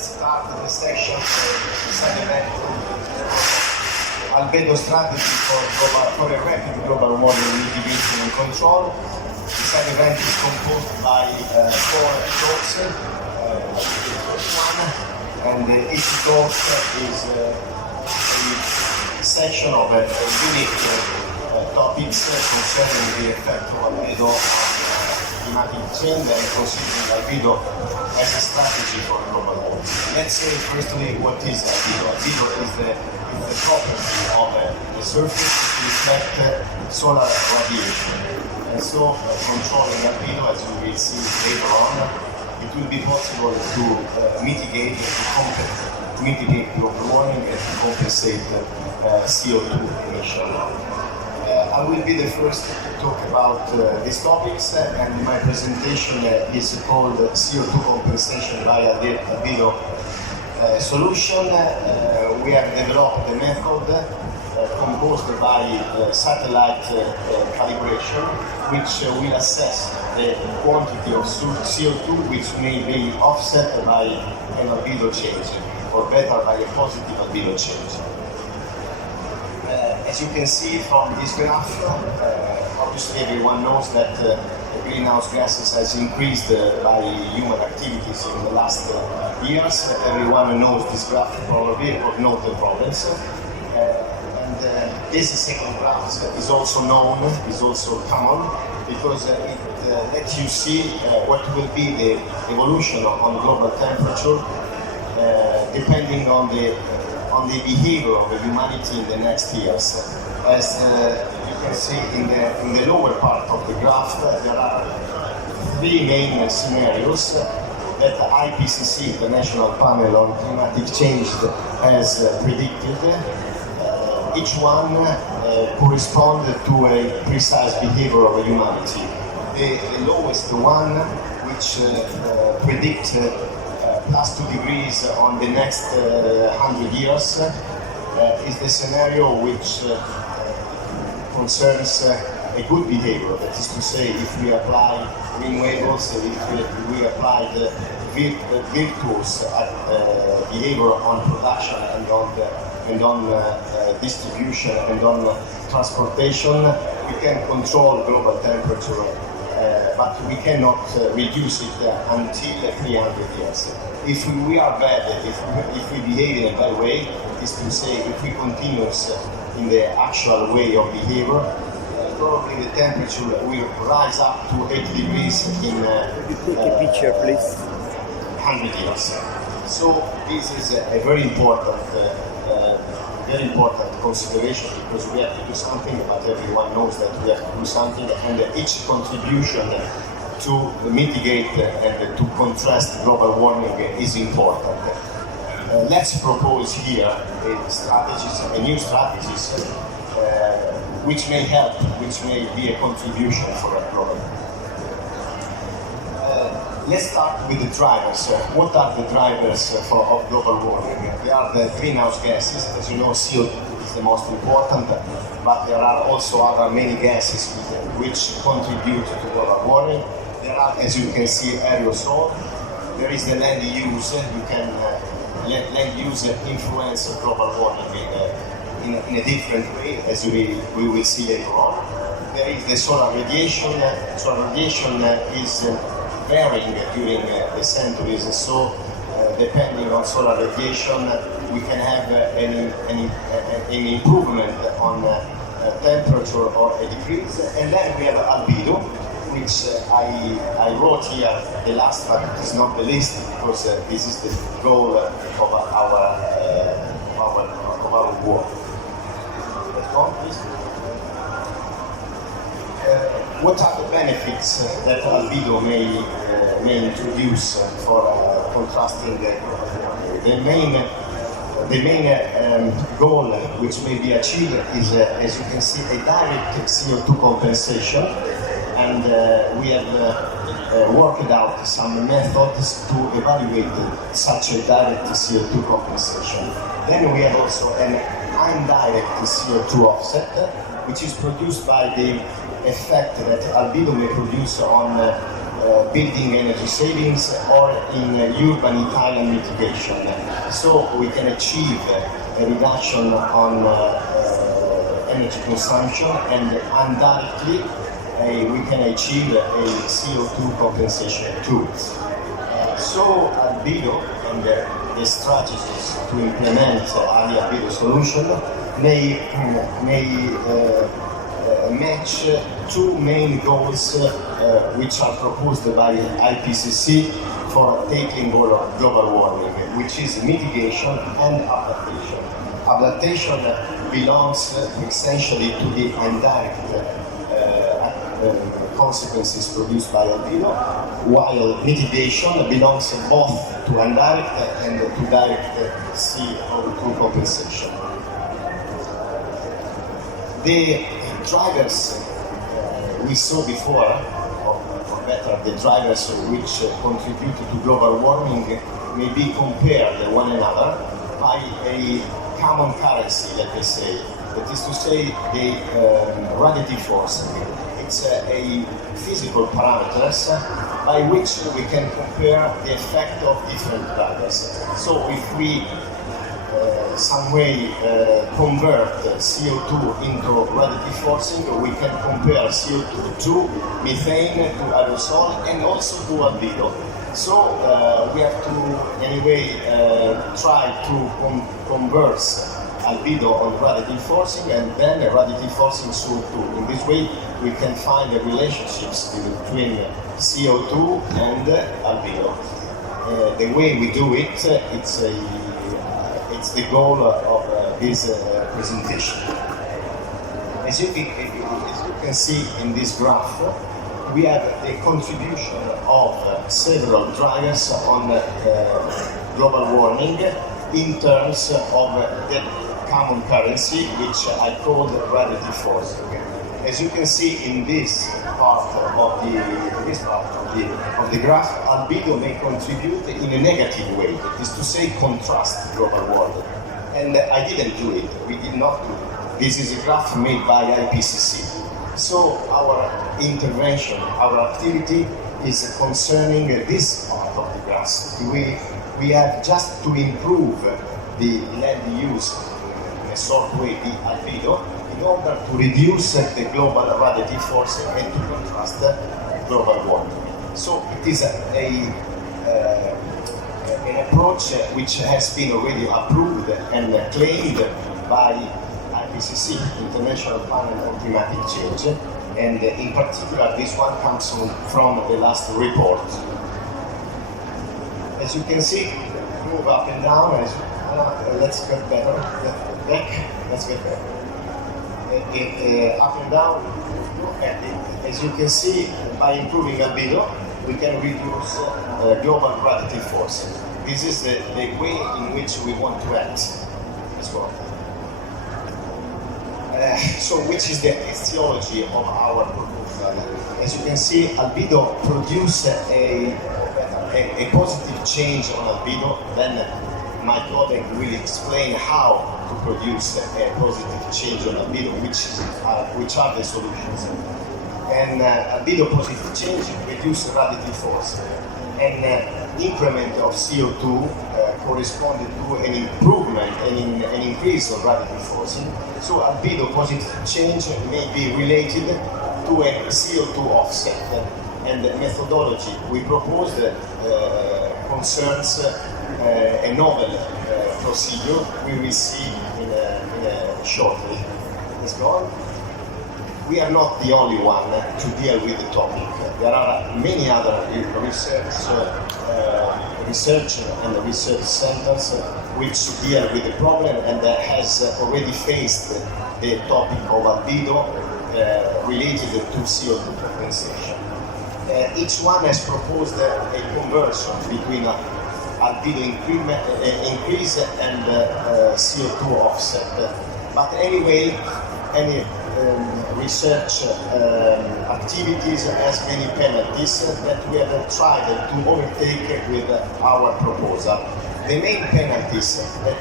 let's start the section albedo strategy for a rapid global warming mitigation and control. The side event is composed by 4 talks. The first one, and each talk is a section of a unique topics concerning the effect of albedo on climatic change and considering albedo as a strategy for global warming. Let's say firstly what is albedo. Albedo is the property of the surface to reflect solar radiation. And so controlling albedo, as you will see later on, it will be possible to mitigate global warming and to compensate CO2 emission. I will be the first to talk about these topics, and my presentation is called CO2 compensation via the albedo solution. We have developed a method composed by satellite calibration, which will assess the quantity of CO2 which may be offset by an albedo change, or better, by a positive albedo change. As you can see from this graph, obviously everyone knows that greenhouse gases has increased by human activities in the last years. Everyone knows this graph probably, or knows the problems. This second graph is also known, is also common, because it lets you see what will be the evolution on global temperature depending on the behavior of humanity in the next years. As you can see in the lower part of the graph, there are 3 main scenarios that IPCC, the National Panel on Climatic Change, has predicted. Each one corresponds to a precise behavior of humanity. The lowest one, which predicts plus 2 degrees on the next 100 years, is the scenario which concerns a good behavior. That is to say, if we apply green labels, if we apply the virtuous behavior on production and on distribution and on transportation, we can control global temperature, but we cannot reduce it until 300 years. If we are bad, if we behave in a bad way, that is to say, if we continue in the actual way of behavior, probably the temperature will rise up to 80 degrees in take a picture, please. 100 years. So this is a very important consideration, because we have to do something, but everyone knows that we have to do something, and each contribution to mitigate and to contrast global warming is important. Let's propose here new strategies which may help, which may be a contribution for a global. Let's start with the drivers. What are the drivers of global warming? They are the greenhouse gases. As you know, CO2 is the most important, but there are also other many gases which contribute to global warming. There are, as you can see, aerosol. There is the land use. You can land use influence global warming in a different way, as we will see later on. There is the solar radiation. Solar radiation is varying during the centuries, so depending on solar radiation, we can have an improvement on temperature or a decrease. And then we have albedo, which I wrote here the last, but it is not the least, because this is the goal of our work. Let's go, please. What are the benefits that albedo may introduce for contrasting the main goal which may be achieved is, as you can see, a direct CO2 compensation, and we have worked out some methods to evaluate such a direct CO2 compensation. Then we have also an indirect CO2 offset, which is produced by the effect that albedo may produce on building energy savings or in urban Italian mitigation. So we can achieve a reduction on energy consumption, and indirectly we can achieve a CO2 compensation too. So albedo and the strategies to implement high-albedo solution may match two main goals which are proposed by IPCC for tackling global warming, which is mitigation and adaptation. Adaptation belongs essentially to the indirect consequences produced by albedo, while mitigation belongs both to indirect and to direct CO2 compensation. The drivers we saw before, or better, the drivers which contribute to global warming may be compared one another by a common currency, let me say. That is to say, the radiative force. It's a physical parameters by which we can compare the effect of different drivers. So if we some way convert CO2 into radiative forcing, we can compare CO2 to methane, to aerosol, and also to albedo. So we have to anyway try to converse albedo on radiative forcing and then radiative forcing CO2. In this way, we can find the relationships between CO2 and albedo. The way we do it, it's the goal of this presentation. As you can see in this graph, we have the contribution of several drivers on global warming in terms of the common currency, which I called radiative forcing. As you can see in this part of the graph, albedo may contribute in a negative way, that is to say, contrast global warming. And I didn't do it. We did not do it. This is a graph made by IPCC. So our intervention, our activity is concerning this part of the graph. We have just to improve the land use in a sort way, the albedo, in order to reduce the global radiative force and to contrast global warming. So it is an approach which has been already approved and claimed by IPCC, International Panel on Climatic Change, and in particular this one comes from the last report. As you can see, move up and down. Let's get better. Back. Let's get better. Up and down. As you can see, by improving albedo, we can reduce global radiative force. This is the way in which we want to act as well. So, which is the etiology of our proposal? As you can see, albedo produces a positive change on albedo. Then my colleague will explain how to produce a positive change on albedo, which are the solutions. And albedo positive change reduces radiative force. And increment of CO2 corresponded to an improvement and an increase of radiative forcing. So albedo positive change may be related to a CO2 offset. And the methodology we proposed concerns a novel procedure we will see shortly. Let's go on. We are not the only one to deal with the topic. There are many other research and research centers which deal with the problem and has already faced the topic of albedo related to CO2 compensation. Each one has proposed a conversion between albedo increase and CO2 offset. But anyway, any research activities has many penalties that we have tried to overtake with our proposal. The main penalties that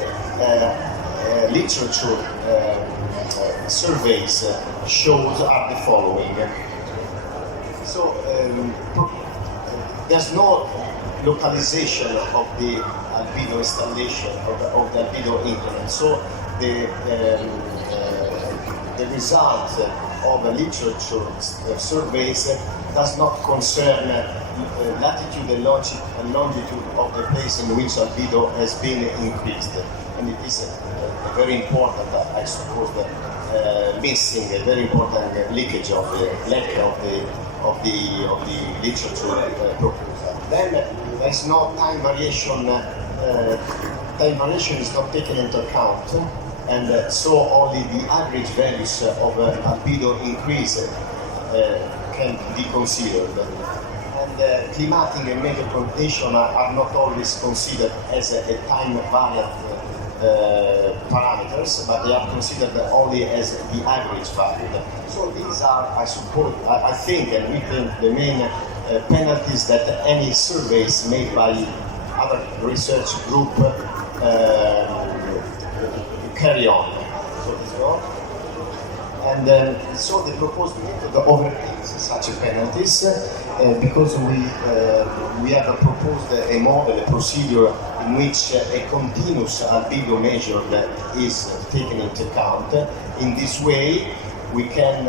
literature surveys shows are the following. So, there's no localization of the albedo installation, of the albedo increment. So the result of a literature surveys does not concern latitude and longitude of the place in which albedo has been increased. And it is a very important, I suppose, missing, a very important leakage of the lack of the literature proposal. Then there's no time variation. Time variation is not taken into account, and so only the average values of albedo increase can be considered. And climatic and major conditions are not always considered as a time variant parameters, but they are considered only as the average value. So these are, I suppose, I think, and we think, the main penalties that any surveys made by other research group carry on. So let's go. And so the proposed method overtakes such penalties because we have proposed a model, a procedure in which a continuous albedo measure is taken into account. In this way, we can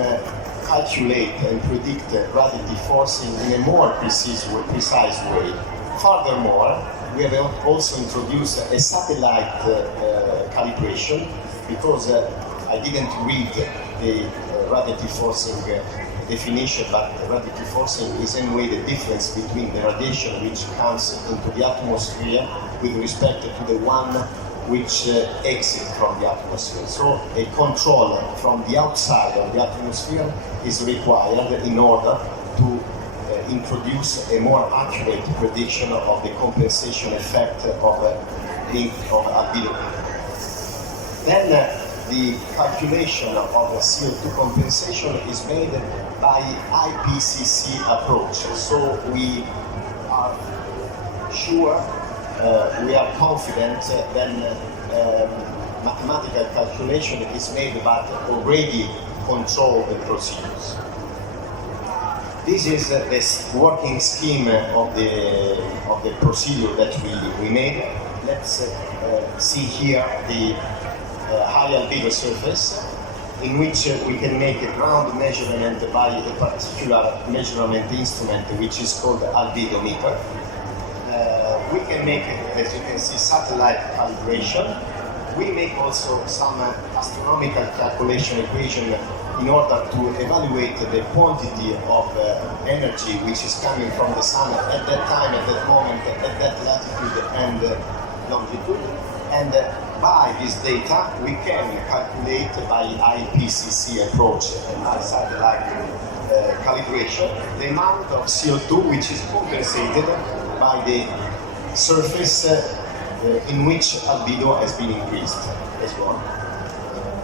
calculate and predict radiative forcing in a more precise way. Furthermore, we have also introduced a satellite calibration because I didn't read the radiative forcing definition, but radiative forcing is anyway the difference between the radiation which comes into the atmosphere with respect to the one which exits from the atmosphere. So a control from the outside of the atmosphere is required in order to introduce a more accurate prediction of the compensation effect of albedo. Then the calculation of the CO2 compensation is made by IPCC approach. So we are sure, we are confident that mathematical calculation is made by already controlled procedures. This is the working scheme of the procedure that we made. Let's see here the high albedo surface, in which we can make a ground measurement by a particular measurement instrument which is called the albedo meter. We can make, as you can see, satellite calibration. We make also some astronomical calculation equation in order to evaluate the quantity of energy which is coming from the sun at that time, at that moment, at that latitude and longitude. And by this data, we can calculate by IPCC approach and by satellite calibration the amount of CO2 which is compensated by the surface in which albedo has been increased as well.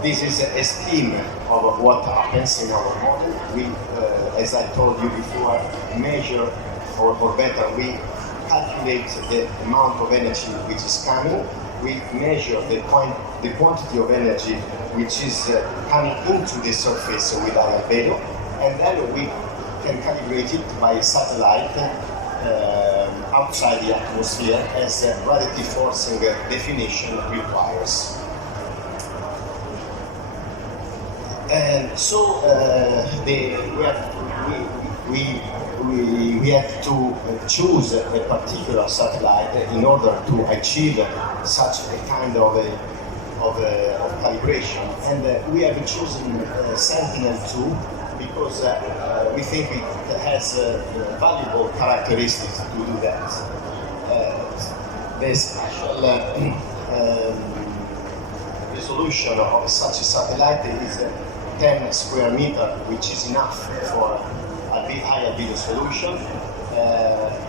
This is a scheme of what happens in our model. We, as I told you before, measure, or better, we calculate the amount of energy which is coming. We measure the quantity of energy which is coming into the surface with our albedo, and then we can calibrate it by satellite outside the atmosphere as radiative forcing definition requires. And so we have to choose a particular satellite in order to achieve such a kind of calibration. And we have chosen Sentinel-2 because we think it has valuable characteristics to do that. The special resolution of such a satellite is 10 square meters, which is enough for a high albedo solution.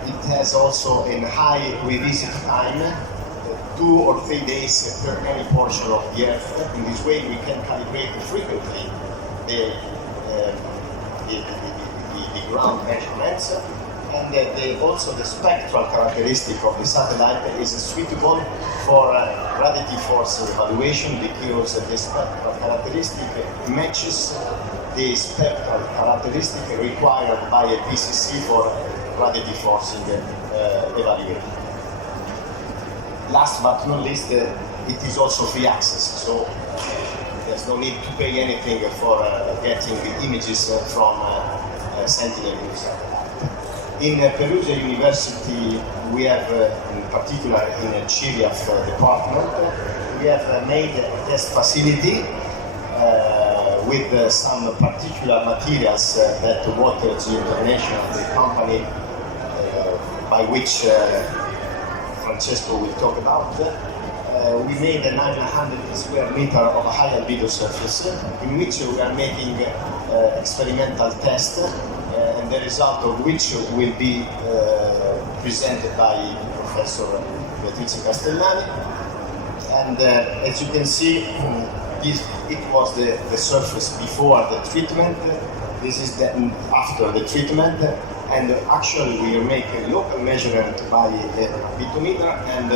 It has also a high revisit time, 2 or 3 days per any portion of the Earth. In this way, we can calibrate frequently the ground measurements. And also the spectral characteristic of the satellite is suitable for radiative force evaluation because the spectral characteristic matches the spectral characteristic required by a PCC for gravity forcing evaluated. Last but not least, it is also free access, so there's no need to pay anything for getting images from Sentinel-2 satellite. In Perugia University, we have, in particular in the CIRIAF department, we have made a test facility with some particular materials that Watergy International, the company by which Francesco will talk about. We made a 900 square meter of a high-albedo surface in which we are making experimental tests and the result of which will be presented by Professor Beatrice Castellani. And as you can see, it was the surface before the treatment. This is the after the treatment. And actually we are making local measurement by bitometer and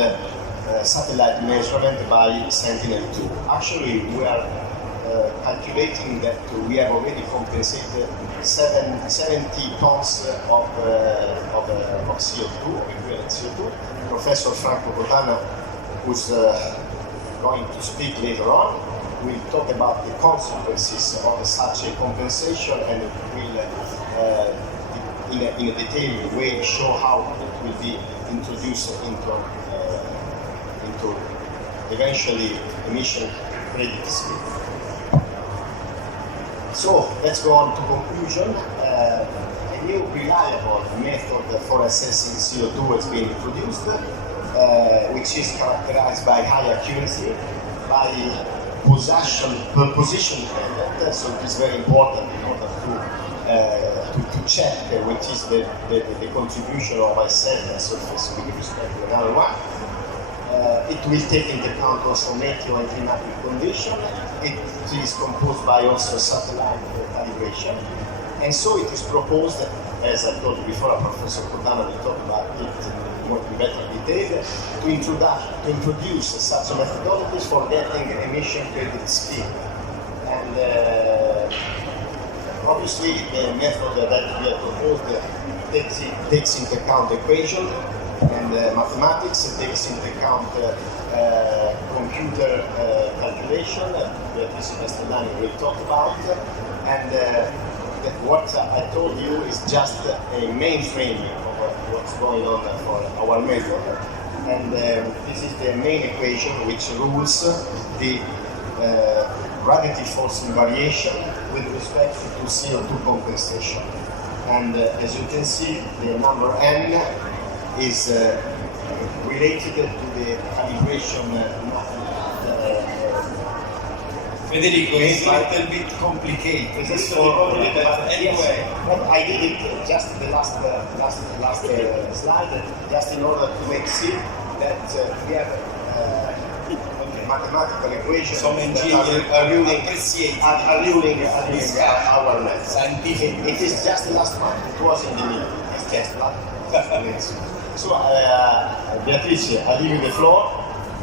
satellite measurement by Sentinel-2. Actually we are calculating that we have already compensated 70 tons of CO2, of equivalent CO2. Professor Franco Cotana, who's going to speak later on, will talk about the consequences of such a compensation and will in a detailed way show how it will be introduced into eventually emission credit scheme. So let's go on to conclusion. A new reliable method for assessing CO2 has been introduced, which is characterized by high accuracy, by position element. So it is very important in order to check what is the contribution of myself and surface with respect to another one. It will take into account also meteo and climatic condition. It is composed by also satellite calibration. And so it is proposed, as I told you before, Professor Cordana will talk about it in better detail, to introduce such methodologies for getting emission credit scheme. And obviously the method that we have proposed takes into account equation and mathematics, it takes into account computer calculation, Beatrice Castellani will talk about, and what I told you is just a mainframe of what's going on for our method. And this is the main equation which rules the radiative forcing variation with respect to CO2 compensation. And as you can see, the number n is related to the calibration Federico, it's a little bit complicated. It's complicated, but anyway, but I did it just the last slide, just in order to make clear that we have mathematical equations some engineers are ruling our our math. scientific. It is just the last one. It was in the middle. It's just that. So, Beatrice, I give you the floor.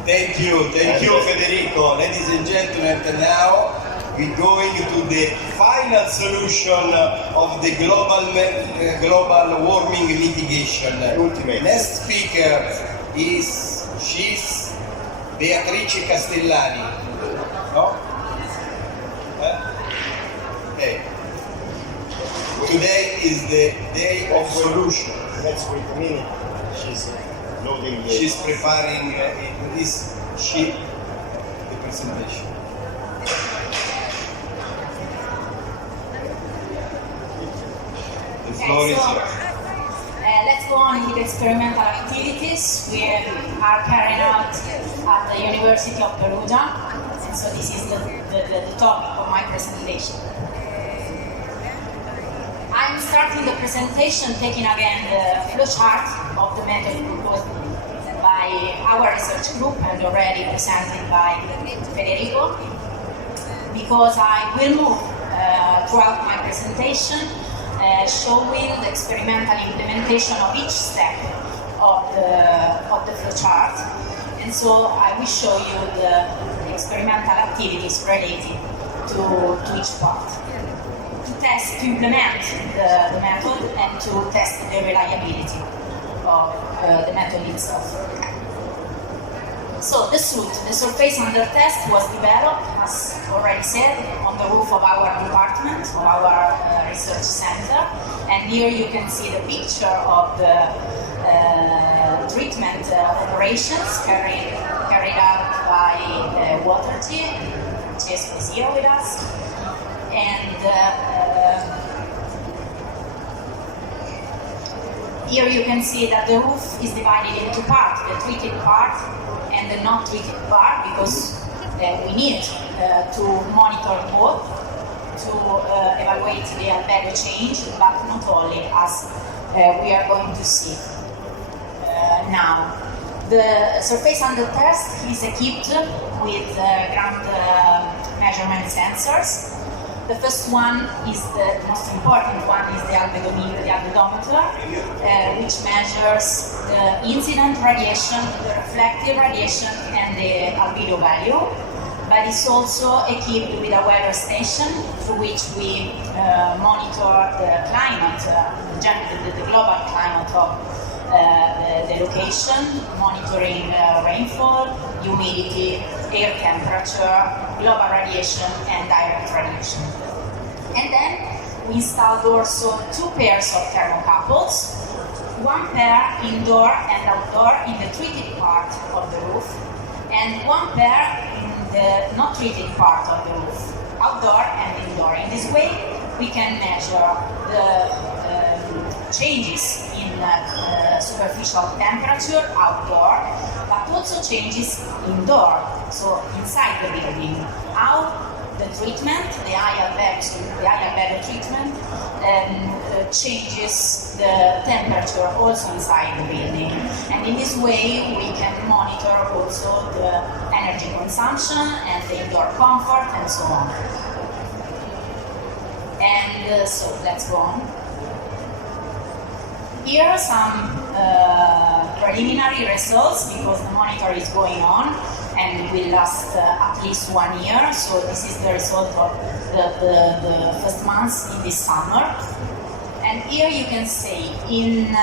Thank you, Federico. Ladies and gentlemen, now we're going to the final solution of the global warming mitigation. Ultimate. Next speaker she's Beatrice Castellani. No? Okay. Today is the day of solution. Let's wait a minute. She's loading the... She's preparing this sheet, the presentation. The floor is yours. Let's go on with experimental activities we are carrying out at the University of Perugia. And so this is the topic of my presentation. I'm starting the presentation taking again the flowchart of the method proposed by our research group and already presented by Federico, because I will move throughout my presentation showing the experimental implementation of each step of the flowchart. And so I will show you the experimental activities related to each part. to implement the method and to test the reliability of the method itself. So the suit, the surface under test, was developed, as already said, on the roof of our department, of our research center. And here you can see the picture of the treatment operations carried out by water team. Cesco is here with us. And here you can see that the roof is divided into two parts, the treated part and the not treated part, because we need to monitor both to evaluate the albedo change, but not only, as we are going to see now. The surface under test is equipped with ground measurement sensors. The first one is the most important one, is the albedometer, which measures the incident radiation, the reflective radiation, and the albedo value. But it's also equipped with a weather station through which we monitor the climate, the global climate of the location, monitoring rainfall, humidity, air temperature, global radiation, and direct radiation. And then we installed also two pairs of thermocouples, one pair indoor and outdoor in the treated part of the roof, and one pair in the not treated part of the roof, outdoor and indoor. In this way, we can measure the changes in superficial temperature outdoor, but also changes indoor, so inside the building. How the treatment, the high-albedo treatment, changes the temperature also inside the building. And in this way, we can monitor also the energy consumption and the indoor comfort and so on. And so let's go on. Here are some preliminary results, because the monitor is going on and will last at least 1 year. So this is the result of the first months in this summer. And here you can see in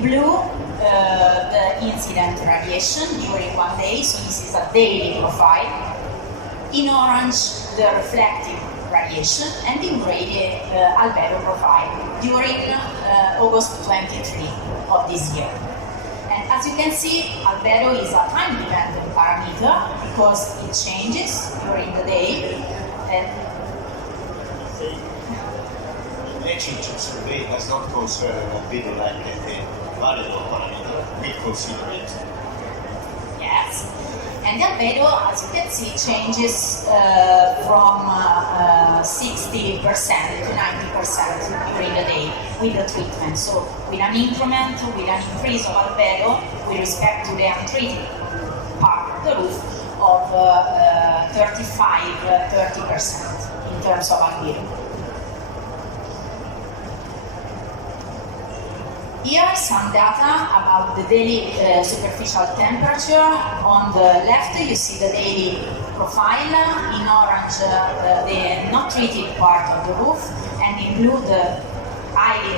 blue the incident radiation during 1 day. So this is a daily profile. In orange, the reflective radiation, and in gray the albedo profile during August 23 of this year. And as you can see, albedo is a time-dependent parameter because it changes during the day. And literature survey does not concern albedo like the variable parameter. We consider it. Yes. And the albedo, as you can see, changes from 60% to 90% during the day with the treatment. So with an increment, with an increase of albedo with respect to the untreated part of the roof of 30% in terms of albedo. Here are some data about the daily superficial temperature. On the left you see the daily profile, in orange the not treated part of the roof, and in blue the highly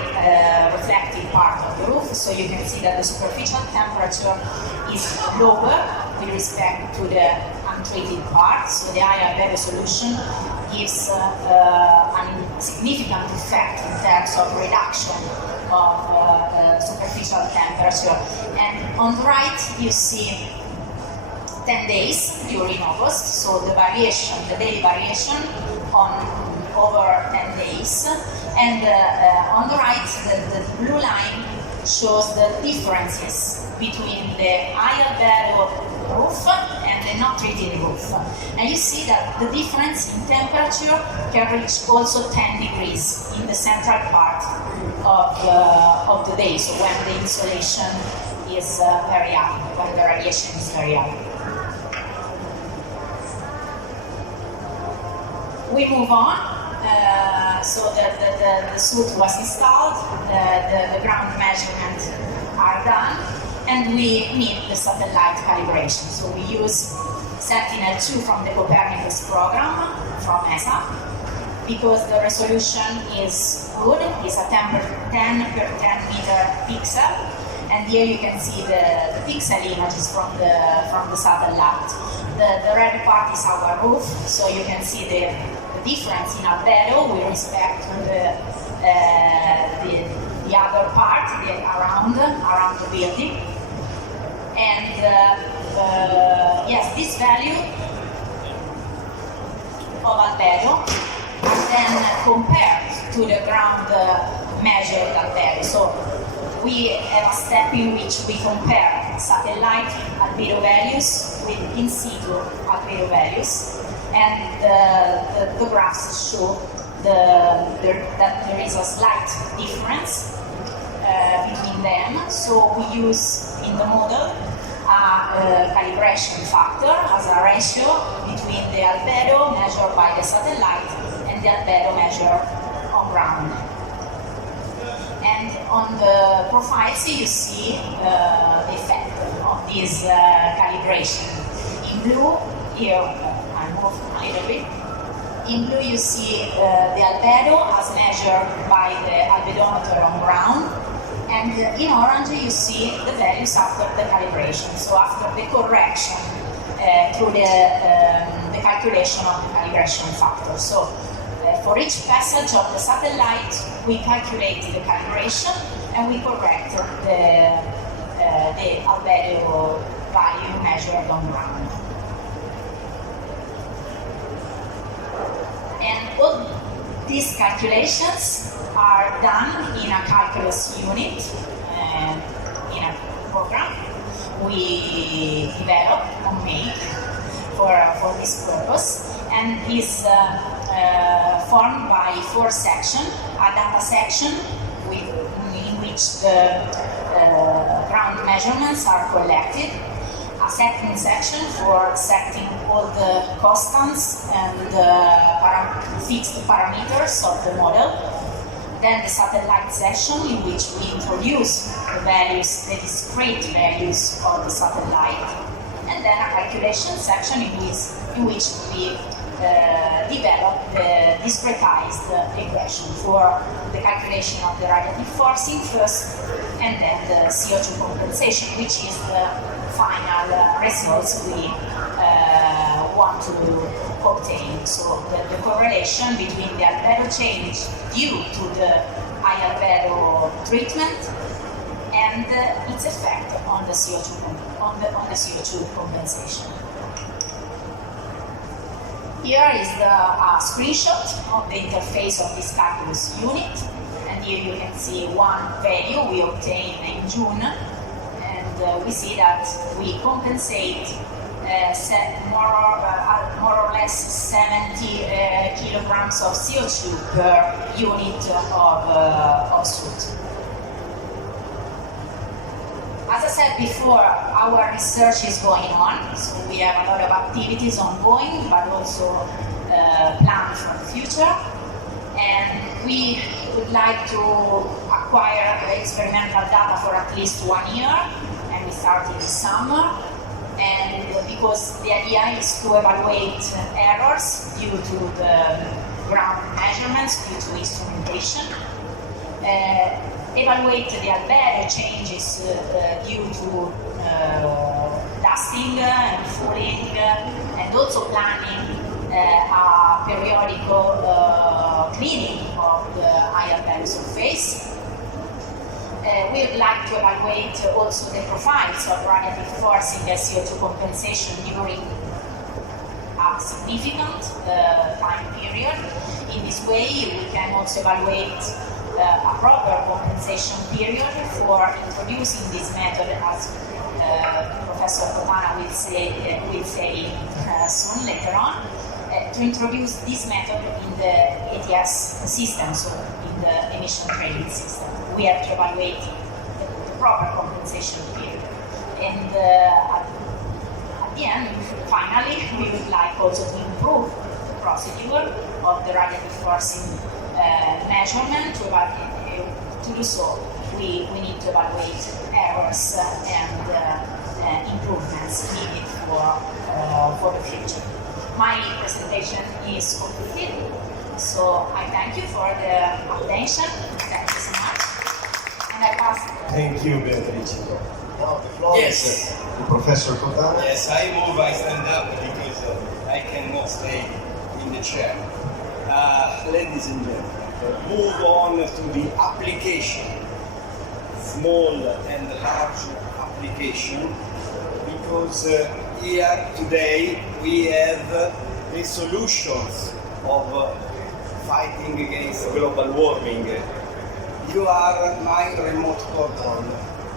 reflective part of the roof. So you can see that the superficial temperature is lower with respect to the untreated part. So the high albedo solution gives a significant effect in terms of reduction of superficial temperature. And on the right you see 10 days during August, so the variation, the daily variation on over 10 days. And on the right, the blue line shows the differences between the high albedo roof and the not treated roof. And you see that the difference in temperature can reach also 10 degrees in the central part of the day, so when the insolation is very high, when the radiation is very high. We move on. So the suit was installed, the ground measurements are done, and we need the satellite calibration. So we use Sentinel-2 from the Copernicus program from ESA. because the resolution is good. It's a 10 per 10 meter pixel, and here you can see the pixel images from the satellite. The red part is our roof, so you can see the difference in albedo with respect to the other part, around the building. And yes, this value of albedo are then compared to the ground measured albedo. So we have a step in which we compare satellite albedo values with in situ albedo values, and the graphs show that there is a slight difference between them. So we use in the model a calibration factor as a ratio between the albedo measured by the satellite and the albedo measured on ground. And on the profiles you see the effect of this calibration. In blue, here I move a little bit. In blue you see the albedo as measured by the albedometer on ground, and in orange you see the values after the calibration, so after the correction through the calculation of the calibration factor. So for each passage of the satellite, we calculate the calibration and we correct the albedo value measured on ground. And all these calculations are done in a calculus unit, in a program we develop and make for this purpose, and is formed by 4 sections: a data section in which the ground measurements are collected, a setting section for setting all the constants and fixed parameters of the model, then the satellite section in which we introduce the values, the discrete values of the satellite, and then a calculation section in which we develop the discretized equation for the calculation of the radiative forcing first, and then the CO2 compensation, which is the final results we want to obtain. So the correlation between the albedo change due to the high albedo treatment and its effect on the CO2 compensation. Here is a screenshot of the interface of this calculus unit, and here you can see one value we obtained in June, and we see that we compensate more or less 70 kilograms of CO2 per unit of soot. As I said before, our research is going on, so we have a lot of activities ongoing, but also planned for the future. And we would like to acquire experimental data for at least 1 year, and we start in the summer. And because the idea is to evaluate errors due to the ground measurements, due to instrumentation, evaluate the albedo changes due to dusting and fouling, and also planning a periodical cleaning of the high albedo surface. We would like to evaluate also the profiles of radiative forcing and CO2 compensation during a significant time period. In this way, we can also evaluate a proper compensation period for introducing this method, as Professor Botana will say soon later on, to introduce this method in the ATS system, so in the emission trading system. We have to evaluate the proper compensation period. And at the end, finally, we would like also to improve the procedure of the radiative forcing measurement. To do so, we need to evaluate errors and improvements needed for the future. My presentation is completed. So I thank you for the attention. Thank you so much. And I pass. Thank you, Beatrice. Now the floor Yes. is to Professor Cotana. Yes, I move, I stand up because I cannot stay in the chair. Ladies and gentlemen, move on to the application, small and large application, because here today we have the solutions of fighting against global warming. You are my remote control,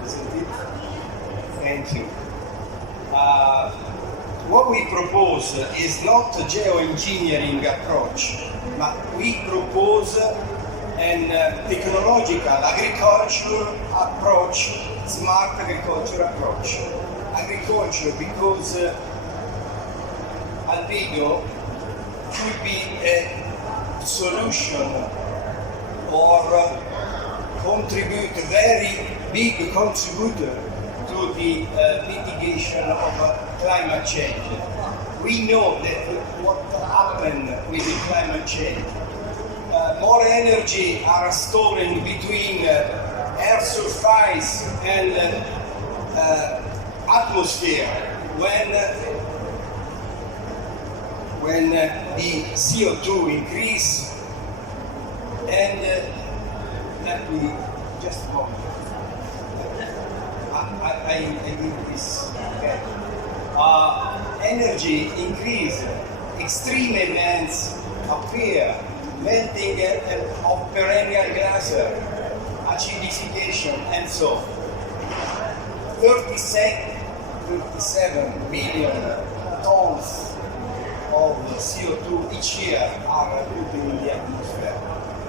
isn't it? Thank you. What we propose is not a geoengineering approach, but we propose an technological agriculture approach, smart agriculture approach. Agriculture because albedo could be a solution or contribute, very big contributor to the mitigation of climate change. We know that what happened with the climate change. More energy are stored between air surface and atmosphere when the CO2 increase. And let me just a moment. I need this. Okay. Energy increase, extreme events appear, melting of perennial glacier, acidification, and so on. 37 billion tons of CO2 each year are put in the atmosphere.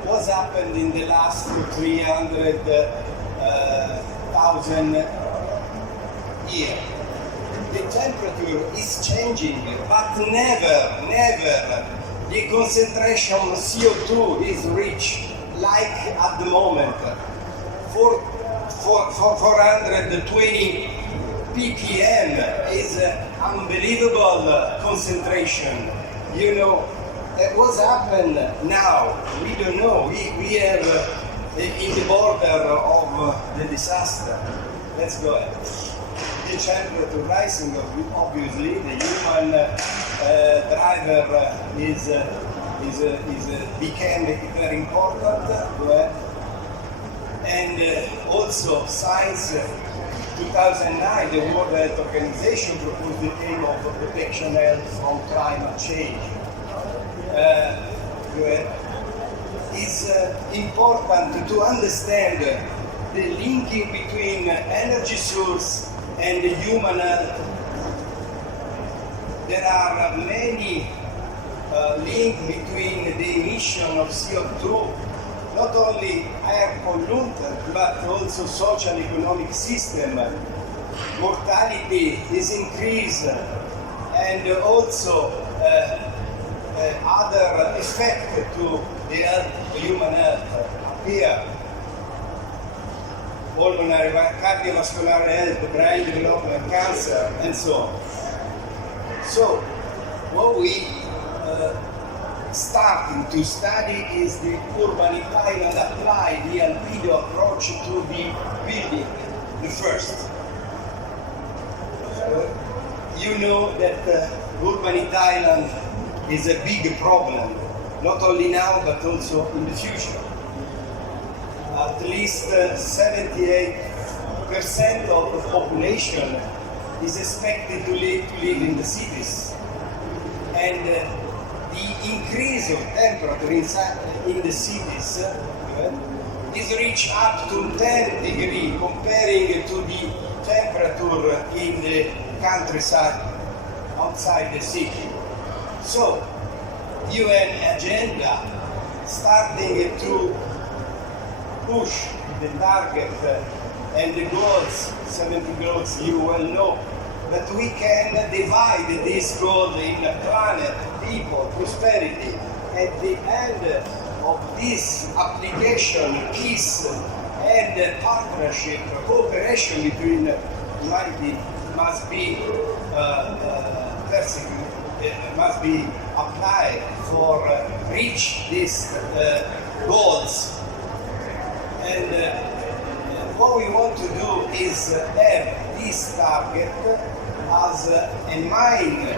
What's happened in the last 300,000 years? The temperature is changing, but never the concentration of CO2 is reached like at the moment. 420 ppm is unbelievable concentration. You know, what's happened now? We don't know. We have in the border of the disaster. Let's go ahead. The temperature rising, obviously, the human driver became very important. And also science. 2009, the World Health Organization proposed the aim of protection health from climate change. It's important to understand the linking between energy source and the human health. There are many links between the emission of CO2, not only air pollutant, but also social economic system. Mortality is increased, and also other effects to the health, human health appear. Pulmonary, cardiovascular health, brain development, cancer, and so on. So, what we starting to study is the urban Thailand apply the albedo approach to the building, the first. You know that urban Thailand is a big problem, not only now but also in the future. At least 78% of the population is expected to live in the cities. And the increase of temperature in the cities is reached up to 10 degrees comparing to the temperature in the countryside outside the city. So, UN agenda starting to push the target and the goals, 70 goals you well know, that we can divide this goal in planet, people, prosperity. At the end of this application, peace and partnership, cooperation between humanity must be must be applied for reach these goals. And what we want to do is have this target as a main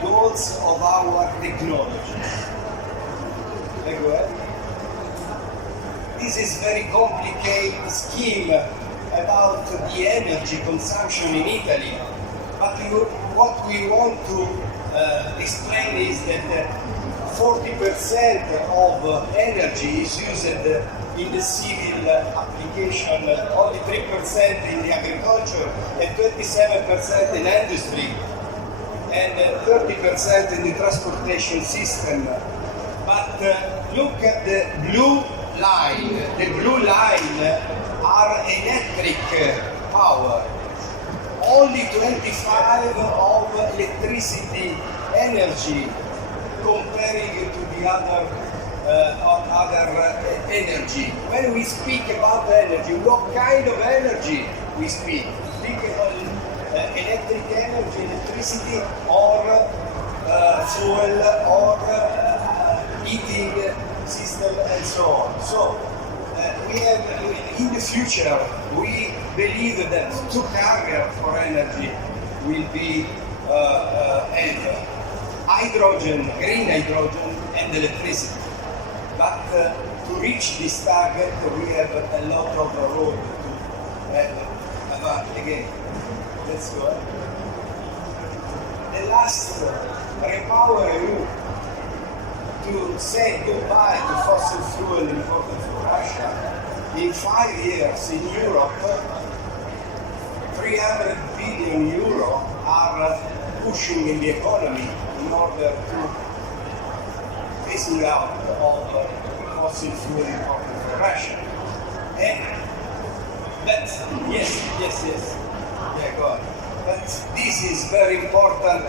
goals of our technology. Go ahead. This is very complicated scheme about the energy consumption in Italy, but what we want to explain is that 40% of energy is used in the civil application, only 3% in the agriculture, and 27% in industry, and 30% in the transportation system. But look at the blue line. The blue line are electric power. Only 25 of electricity energy comparing to the other energy. When we speak about energy, what kind of energy we speak? Speak about electric energy, electricity, or fuel, or heating system, and so on. So we have, in the future, we believe that two targets for energy will be hydrogen, green hydrogen, and electricity. But to reach this target, we have a lot of road to again. Let's go. The last Repower EU to say goodbye to fossil fuel imported from Russia. In 5 years in Europe, 300 billion euro are pushing in the economy in order to phasing out of fossil fuel imported from Russia. But yes. Yeah, go on. But this is very important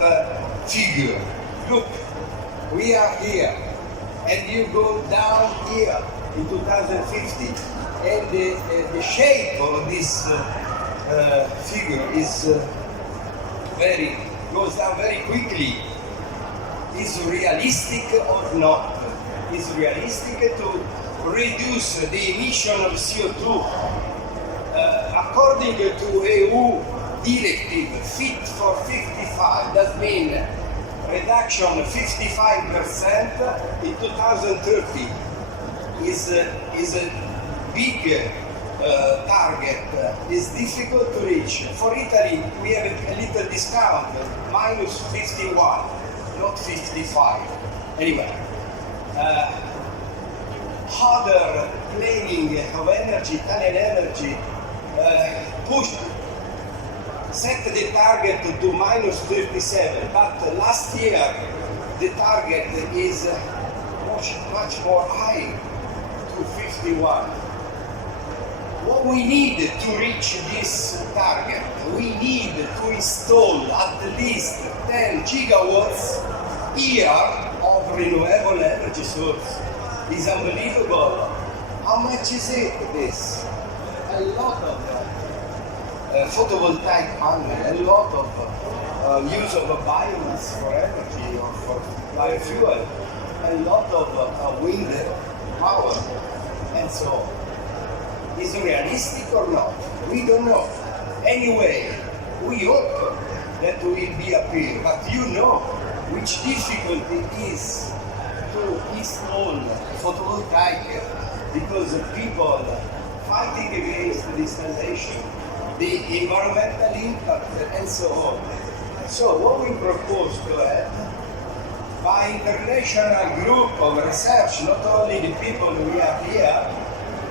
figure. Look, we are here, and you go down here in 2050, and the shape of this figure is goes down very quickly. Is realistic or not? Is realistic to reduce the emission of CO2 according to EU directive Fit for 55? That means reduction 55% in 2030 is a big target. Is difficult to reach. For Italy, we have a little discount, minus 51, not 55. Anyway, other planning of energy, Italian energy, set the target to minus 37, but last year the target is much more high, to 51. What we need to reach this target, we need to install at least 10 gigawatts year of renewable energy source. It's unbelievable. How much is it, this? A lot of photovoltaic panel, a lot of use of biomass for energy or for biofuel, a lot of wind power, and so on. Is it realistic or not? We don't know. Anyway, we hope that will be appear, but you know which difficulty is to install photovoltaic because of people fighting against the installation, the environmental impact, and so on. So what we propose to have by international group of research, not only the people we have here,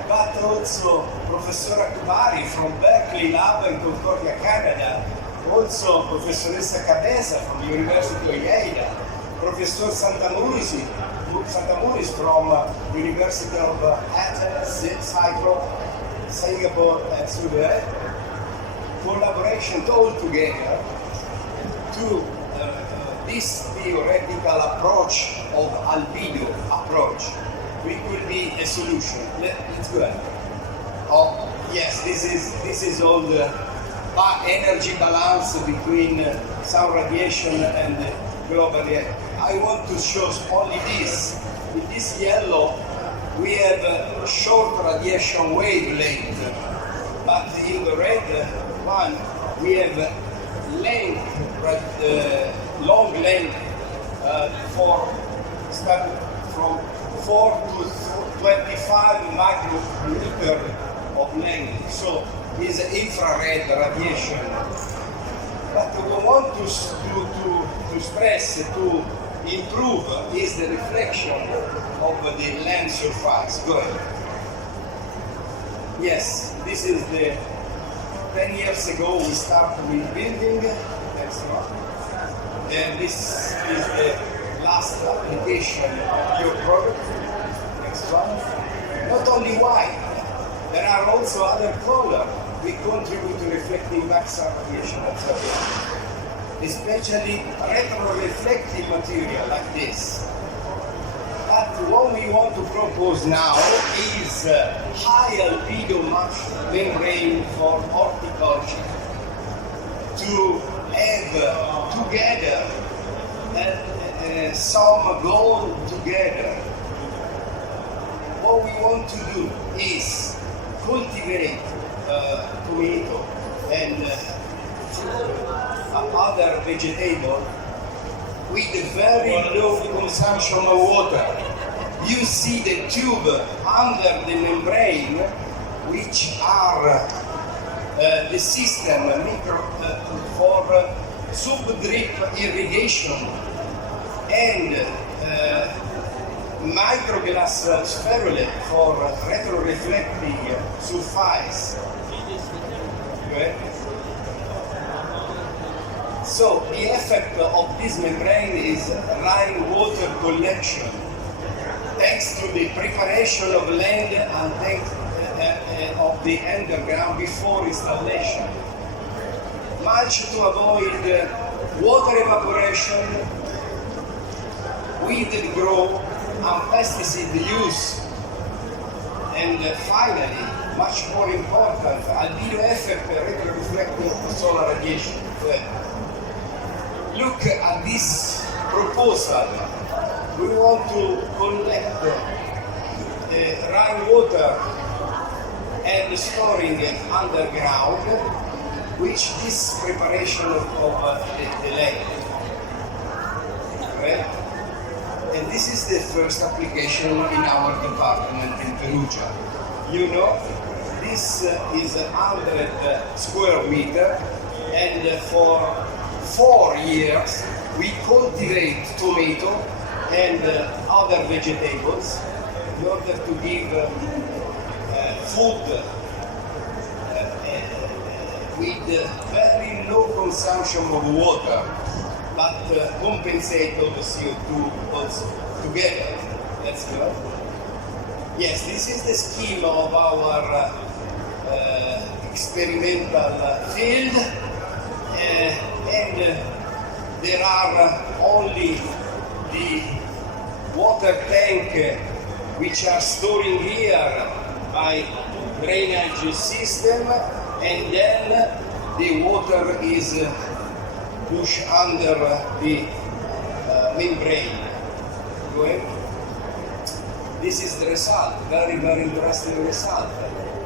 but also Professor Akubari from Berkeley Lab in Concordia, Canada, also Professoressa Cabeza from the University of Yale, Professor Santamuris from the University of Athens, Cyprus, Singapore, and Sudan, collaboration all together to this theoretical approach of albedo approach, which will be a solution. Let's go ahead. Oh yes, this is all the energy balance between sun radiation and global air. I want to show only this. In this yellow, we have a short radiation wavelength, but in the red one, we have length, long length for starting from 4 to 25 micrometer of length. So it's infrared radiation. But we want to stress, to improve is the reflection of the land surface. Go ahead. Yes, this is the 10 years ago we started with building. Next one. And this is the last application of your product. Next one. Not only white, there are also other colors. We contribute to reflecting back sun radiation, especially retroreflective material like this. But what we want to propose now is high-albedo membrane for horticulture to have together some goal together. What we want to do is cultivate tomato and other vegetable with a very low consumption of water. You see the tube under the membrane, which are the system for sub-drip irrigation and microglass spherulate for retroreflecting surface. Okay. So the effect of this membrane is rainwater collection, thanks to the preparation of land and thanks of the underground before installation. Mulch to avoid water evaporation, weed growth, and pesticide use. And finally, much more important, albedo effect retroreflecting solar radiation. Look at this proposal. We want to collect rainwater and storing it underground, which this preparation of the land. Right? And this is the first application in our department in Perugia. You know, this is 100 square meter, and for 4 years we cultivate tomato and other vegetables in order to give food with very low consumption of water, but compensate all the CO2 also together. Let's go. Yes, this is the scheme of our experimental field, and there are only the water tank which are storing here by drainage system, and then the water is pushed under the membrane. This is the result, very, very interesting result.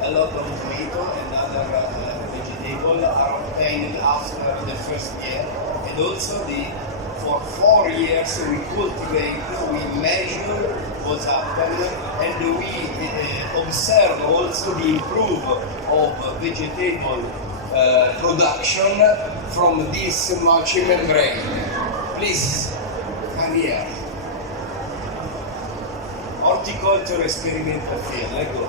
A lot of tomato and other vegetables are obtained after the first year, and also for 4 years we cultivate, we measure what's happened, and we observe also the improvement of vegetable production from this mulching membrane. Please come here. Horticulture experimental field. Let go.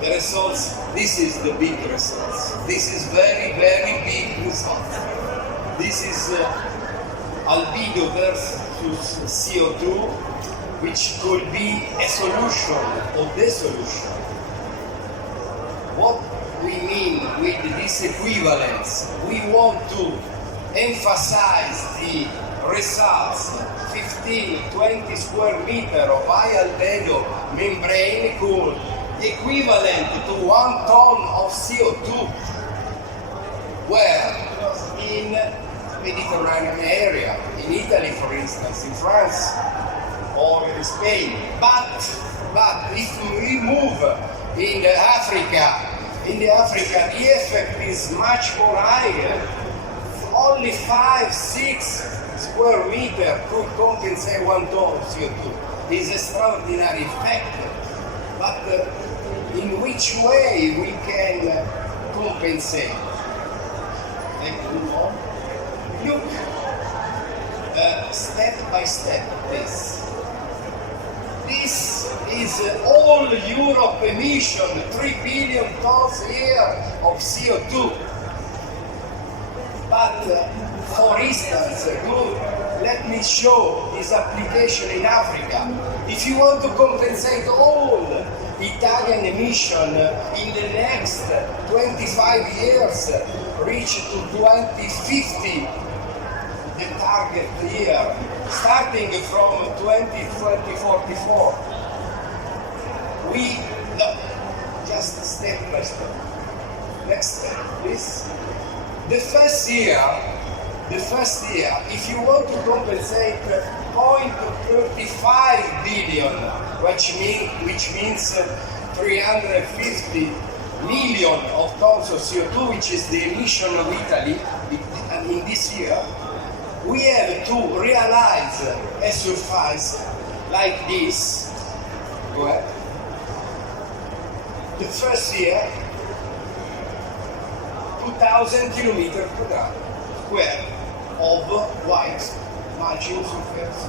The results. This is the big results. This is very, very big results. This is albedo versus CO2, which could be a solution or the solution. What we mean with this equivalence? We want to emphasize the results. 15-20 square meter of high-albedo membrane could equivalent to 1 ton of CO2. Where? In Mediterranean area, in Italy, for instance, in France, or in Spain. But if we move in Africa, the effect is much more higher. Only 5-6 square meter could compensate 1 ton of CO2. It's an extraordinary effect. But in which way we can compensate? Look, step by step, this. This is all Europe emission, 3 billion tons a year of CO2. But for instance, let me show this application in Africa. If you want to compensate all Italian emission in the next 25 years, reach to 2050, the target year, starting from 2044. Just step by step. Next step, please. The first year, if you want to compensate 0.35 billion, which means 350 million of tons of CO2, which is the emission of Italy in this year, we have to realize a surface like this. Go ahead. The first year, 2,000 kilometers square of white margin surface.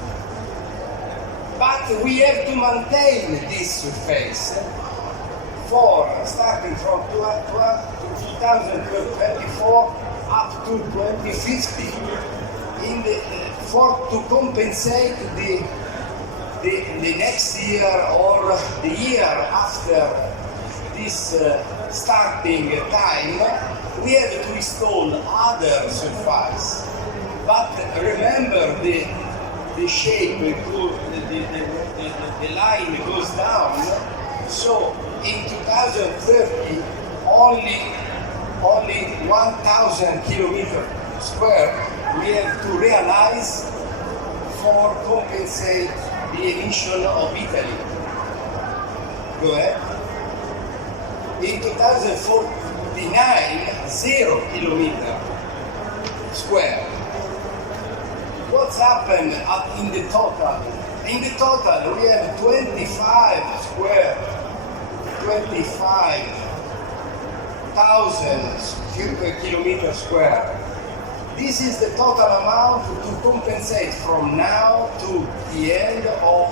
But we have to maintain this surface for starting from 2024 up to 2050 to compensate the next year or the year after this starting time. We have to install other surface. But remember the shape, the line goes down. So in 2030, only 1,000 kilometers square we have to realize for compensate the emission of Italy. Go ahead. In 2049, 0 kilometer square. What's happened in the total? In the total, we have 25,000 kilometers square. This is the total amount to compensate from now to the end of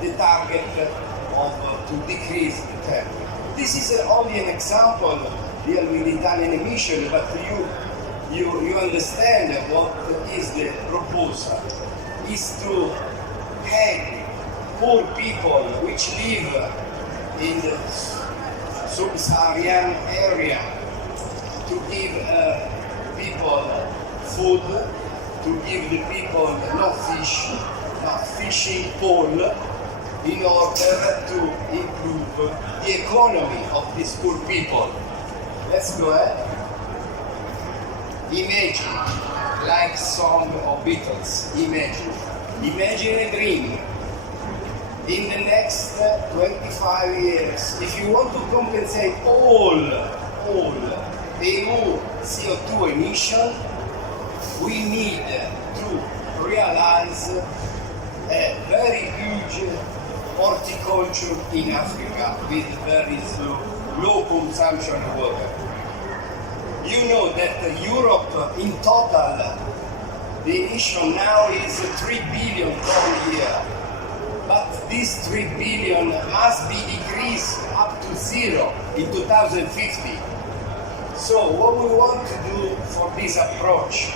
the target of to decrease the temperature. This is only an example deal with Italian emission, but you understand what is the proposal. Is to help poor people which live in the sub-Saharan area, to give people food, to give the people no fishing pole, in order to improve the economy of these poor people. Let's go ahead. Imagine, like song of Beatles, imagine a dream. In the next 25 years, if you want to compensate all EU CO2 emission, we need to realize a very huge horticulture in Africa with very low consumption of water. You know that Europe in total, the emission now is 3 billion tons a year. But this 3 billion must be decreased up to 0 in 2050. So what we want to do for this approach,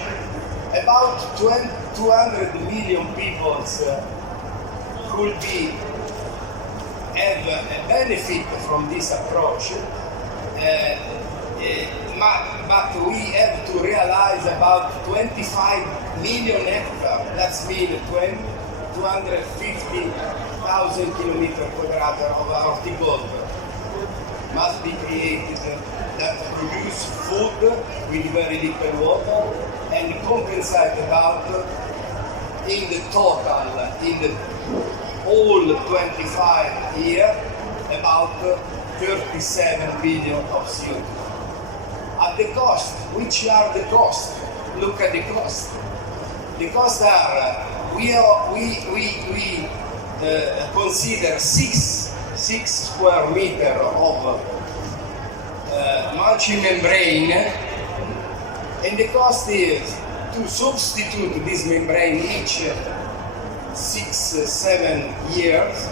about 200 million people could have a benefit from this approach, but we have to realize about 25 million hectares, that means 250,000 kilometers square of horticulture must be created that produce food with very little water and compensate about in the total, in the all 25 years, about 37 billion of CO2. At the cost, which are the costs? Look at the cost. The costs are, we consider 6 square meter of multi-membrane, and the cost is to substitute this membrane each 6-7 years,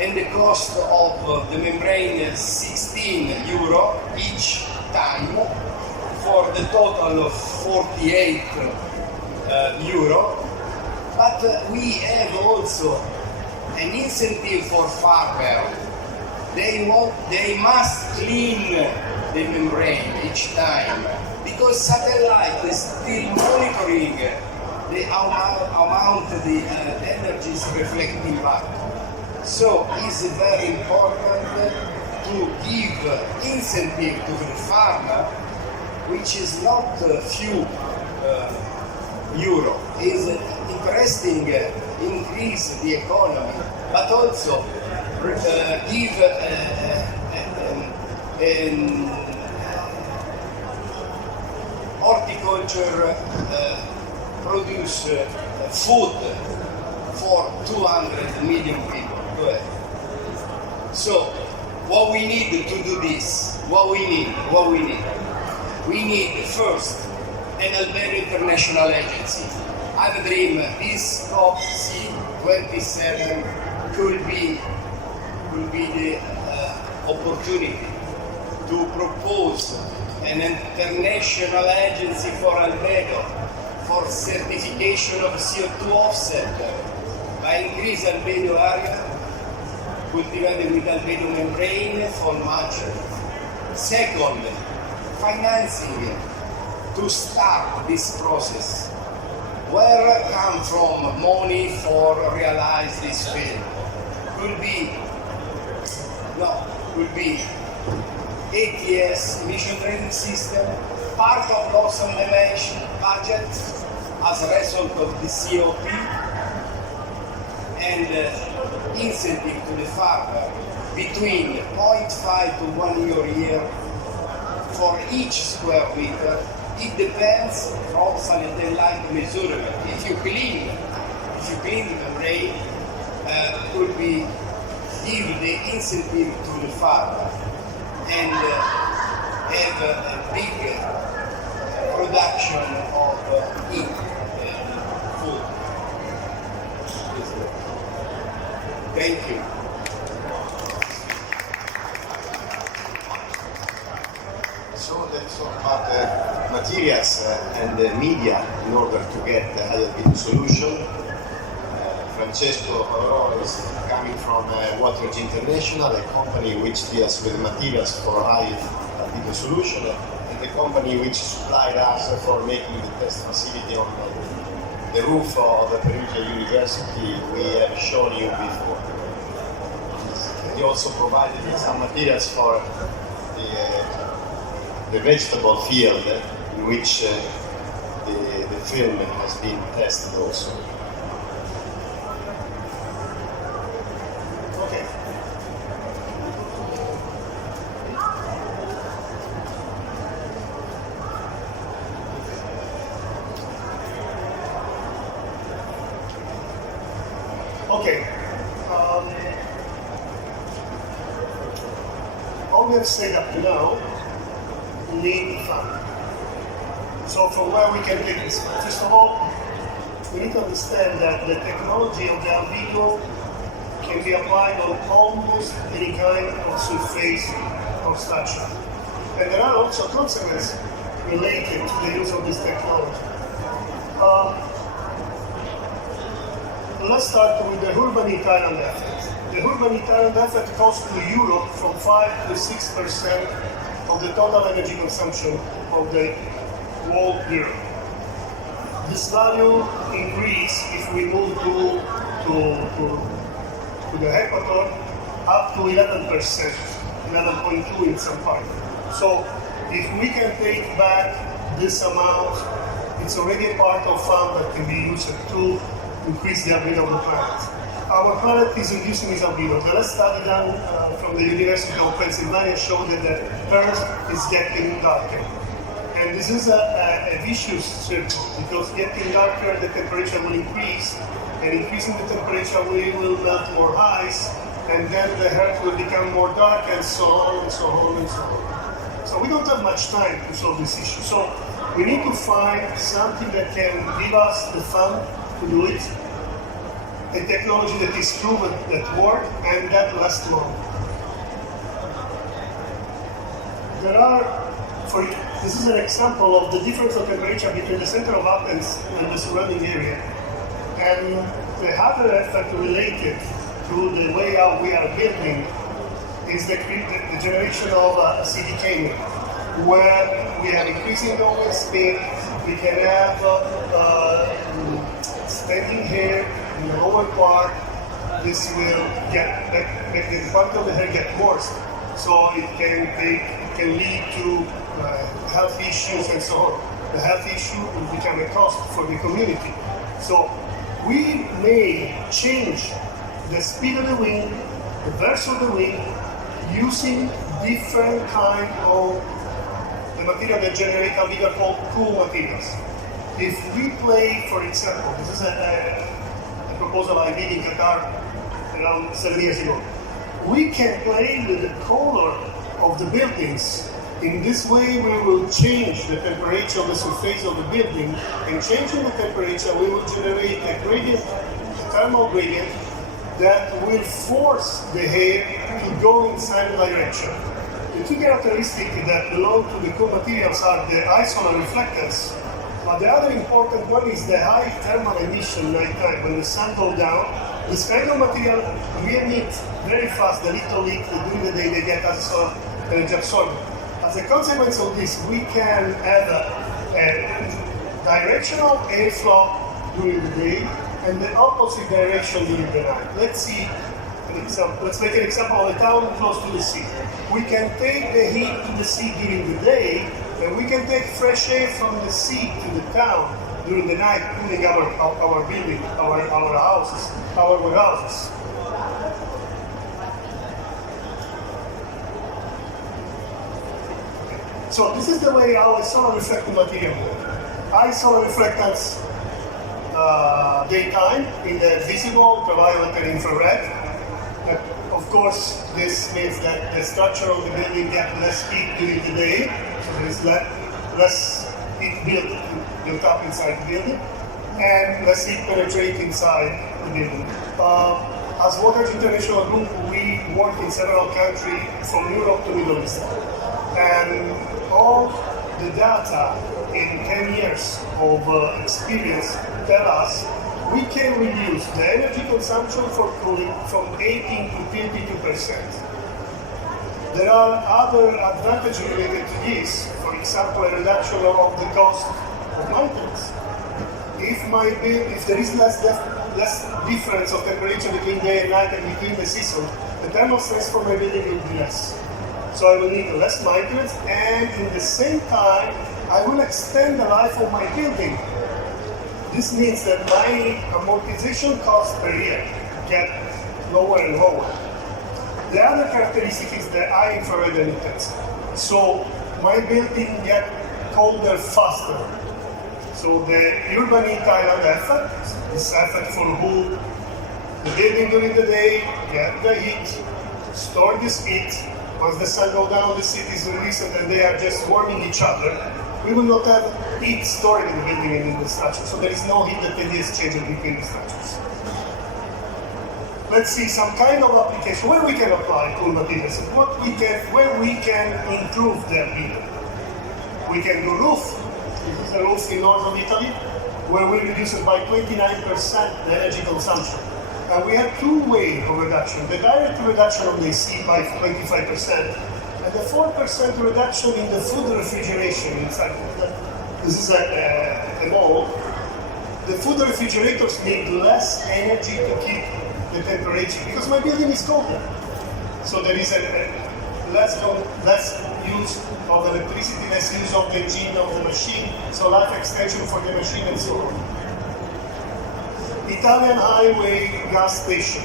and the cost of the membrane is 16 euro each time, for the total of 48 euro. But we have also an incentive for farmers. They must clean the membrane each time, because satellite is still monitoring the amount of the energy is reflecting back. So it's very important to give incentive to the farmer, which is not a few euro. Is interesting, increase the economy, but also give horticulture produce food for 200 million people. Go ahead. So, what we need to do this? What we need? We need first an high-albedo international agency. I have a dream. This COP27 could be the opportunity to propose an international agency for high-albedo, for certification of CO2 offset by increased high-albedo area cultivated with high-albedo membrane for mulching. Second, financing to start this process. Where come from money for realize this field? Could be ATS, emission trading system, part of loss on emission budget as a result of the COP, and incentive to the farmer between 0.5 to 1 euro a year for each square meter. It depends from sanitary line measurement. If you clean the membrane, could be give the incentive to the farmer and have a big production of food. Thank you. So let's talk about materials and the media in order to get the high-albedo solution. Francesco Paolo is coming from Waterage International, a company which deals with materials for high-albedo solution, and the company which supplied us for making the test facility on the roof of the Perugia University we have shown you before. He also provided some materials for the vegetable field in which the film has been tested also. Okay. Okay. All we have said up to now need fund. So from where we can take this fund? First of all, we need to understand that the technology of the albedo can be applied on almost any kind of surface construction. And there are also consequences related to the use of this technology. Let's start with the urban-Italian effect. The urban-Italian effect costs to Europe from 5 to 6% of the total energy consumption of the whole Europe. This value increase if we move to the equator up to 11%, 11.2 in some parts. So If we can take back this amount, it's already a part of fund that can be used to increase the albedo of the planet. Our planet is reducing its albedo. The last study done from the University of Pennsylvania showed that the Earth is getting darker. And this is a vicious circle, because getting darker, the temperature will increase, and increasing the temperature, we will melt more ice, and then the Earth will become more dark, and so on, and so on, and so on. So we don't have much time to solve this issue. So we need to find something that can give us the fun to do it, a technology that is proven, that works, and that lasts long. This is an example of the difference of temperature between the center of Athens and the surrounding area. And the other effect related to the way how we are building is the generation of CDK, where we are increasing the wind speed. We can have standing here in the lower part. This will make the quality of the hair get worse. So it can lead to health issues and so on. The health issue will become a cost for the community. So we may change the speed of the wind, the verse of the wind, using different kind of the material that generate albedo called cool materials. If we play, for example, this is a proposal I did in Qatar around 7 years ago. We can play with the color of the buildings. In this way, we will change the temperature of the surface of the building, and changing the temperature, we will generate a gradient, a thermal gradient, that will force the hair to go in some direction. The two characteristics that belong to the cool materials are the isolar reflectance, but the other important one is the high thermal emission nighttime. When the sun goes down, this kind of material re-emit very fast the little heat during the day they get as energy absorbed. As a consequence of this, we can have a directional airflow during the day and the opposite direction during the night. Let's see an example. Let's make an example of a town close to the sea. We can take the heat to the sea during the day, and we can take fresh air from the sea to the town during the night, cooling our building, our houses, our warehouses. So this is the way how a solar reflecting material works. High solar reflectance daytime in the visible, ultraviolet, and infrared. Of course, this means that the structure of the building gets less heat during the day, so there is less heat built up inside the building, and less heat penetrate inside the building. As Waters International Group, we work in several countries from Europe to Middle East. And all the data in 10 years of experience tell us we can reduce the energy consumption for cooling from 18 to 22%. There are other advantages related to this. For example, a reduction of the cost of maintenance. If there is less difference of temperature between day and night and between the seasons, the thermal stress for my building will be less. So I will need less maintenance, and in the same time, I will extend the life of my building. This means that my amortization cost per year get lower and lower. The other characteristic is the high infrared emittance. So my building get colder faster. So the urban heat island effect, this effect for who the building during the day get the heat, store this heat. Once the sun goes down, the cities release it, and they are just warming each other. We will not have heat stored in the building and in the structure, so there is no heat that can be exchanged between the structures. Let's see some kind of application where we can apply cool materials, where we can improve their building. We can do roof. This is a roof in north of Italy, where we reduce it by 29% the energy consumption. And we have two ways of reduction. The direct reduction of the AC by 25%, and the 4% reduction in the food refrigeration inside. This is a mall. The food refrigerators need less energy to keep the temperature because my building is colder. So there is less use of electricity, less use of the engine of the machine, so life extension for the machine and so on. Italian highway gas station.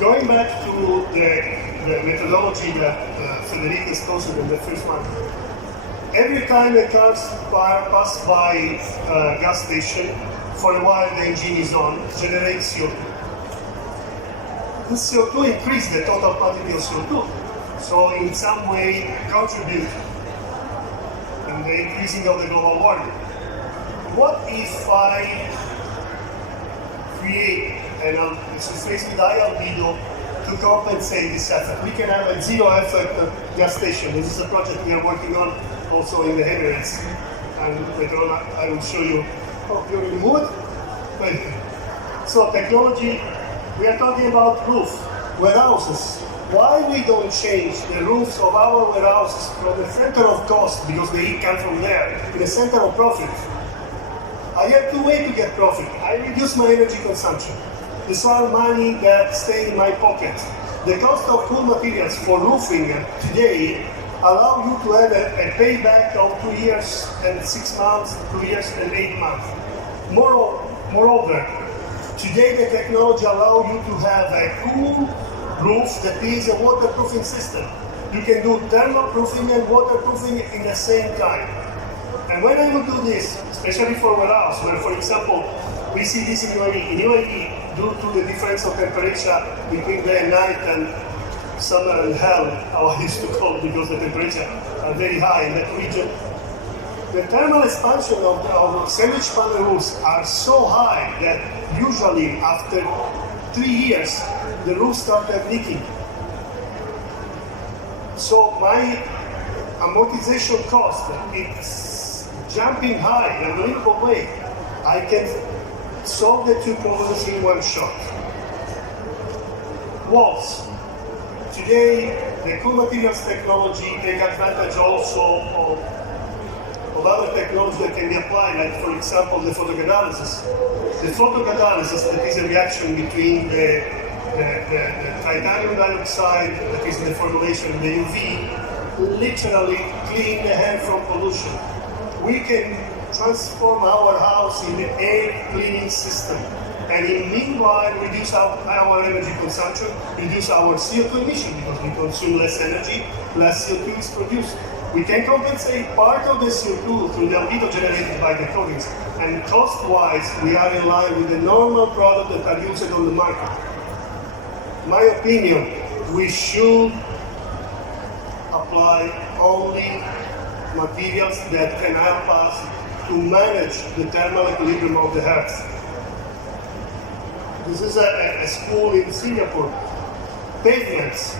Going back to the methodology that Federico exposed in the first one, every time a car passes by a gas station, for a while the engine is on, generates CO2. This CO2 increases the total quantity of CO2, so in some way contribute in the increasing of the global warming. What if I create an interface with high-albedo to compensate this effect? We can have a zero-effect gas station. This is a project we are working on also in the Emirates, and later on I will show you how you're in the mood. So technology, we are talking about roof, warehouses. Why we don't change the roofs of our warehouses from the center of cost, because they come from there, to the center of profit? I have two ways to get profit. I reduce my energy consumption. These are money that stay in my pocket. The cost of cool materials for roofing today allow you to have a payback of 2 years and 6 months, 2 years and 8 months. Moreover, today the technology allows you to have a cool roof that is a waterproofing system. You can do thermal proofing and waterproofing in the same time. And when I will do this, especially for warehouse, where, for example, we see this in UAE. In UAE, due to the difference of temperature between day and night and summer and hell, how I used to call it, because the temperatures are very high in that region, the thermal expansion of sandwich panel roofs are so high that usually after 3 years, the roofs started leaking. So my amortization cost, it's jumping high in a unbelievable way. I can solve the two problems in one shot. Walls. Today, the cool materials technology take advantage also of other technologies that can be applied, like for example the photocatalysis. The photocatalysis, that is a reaction between the titanium dioxide that is in the formulation in the UV, literally clean the air from pollution. We can transform our house in an air cleaning system, and in meanwhile reduce our energy consumption, reduce our CO2 emission, because we consume less energy, less CO2 is produced. We can compensate part of the CO2 through the albedo generated by the coatings, and cost-wise we are in line with the normal products that are used on the market. In my opinion, we should apply only materials that can help us to manage the thermal equilibrium of the Earth. This is a school in Singapore. Pavements.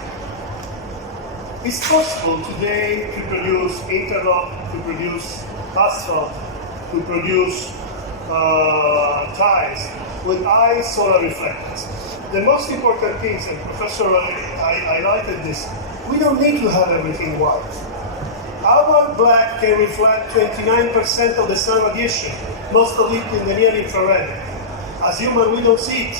It's possible today to produce interlock, to produce asphalt, to produce tiles with high solar reflectance. The most important thing, and Professor, I highlighted this, we don't need to have everything white. Our black can reflect 29% of the sun radiation, most of it in the near infrared. As humans, we don't see it.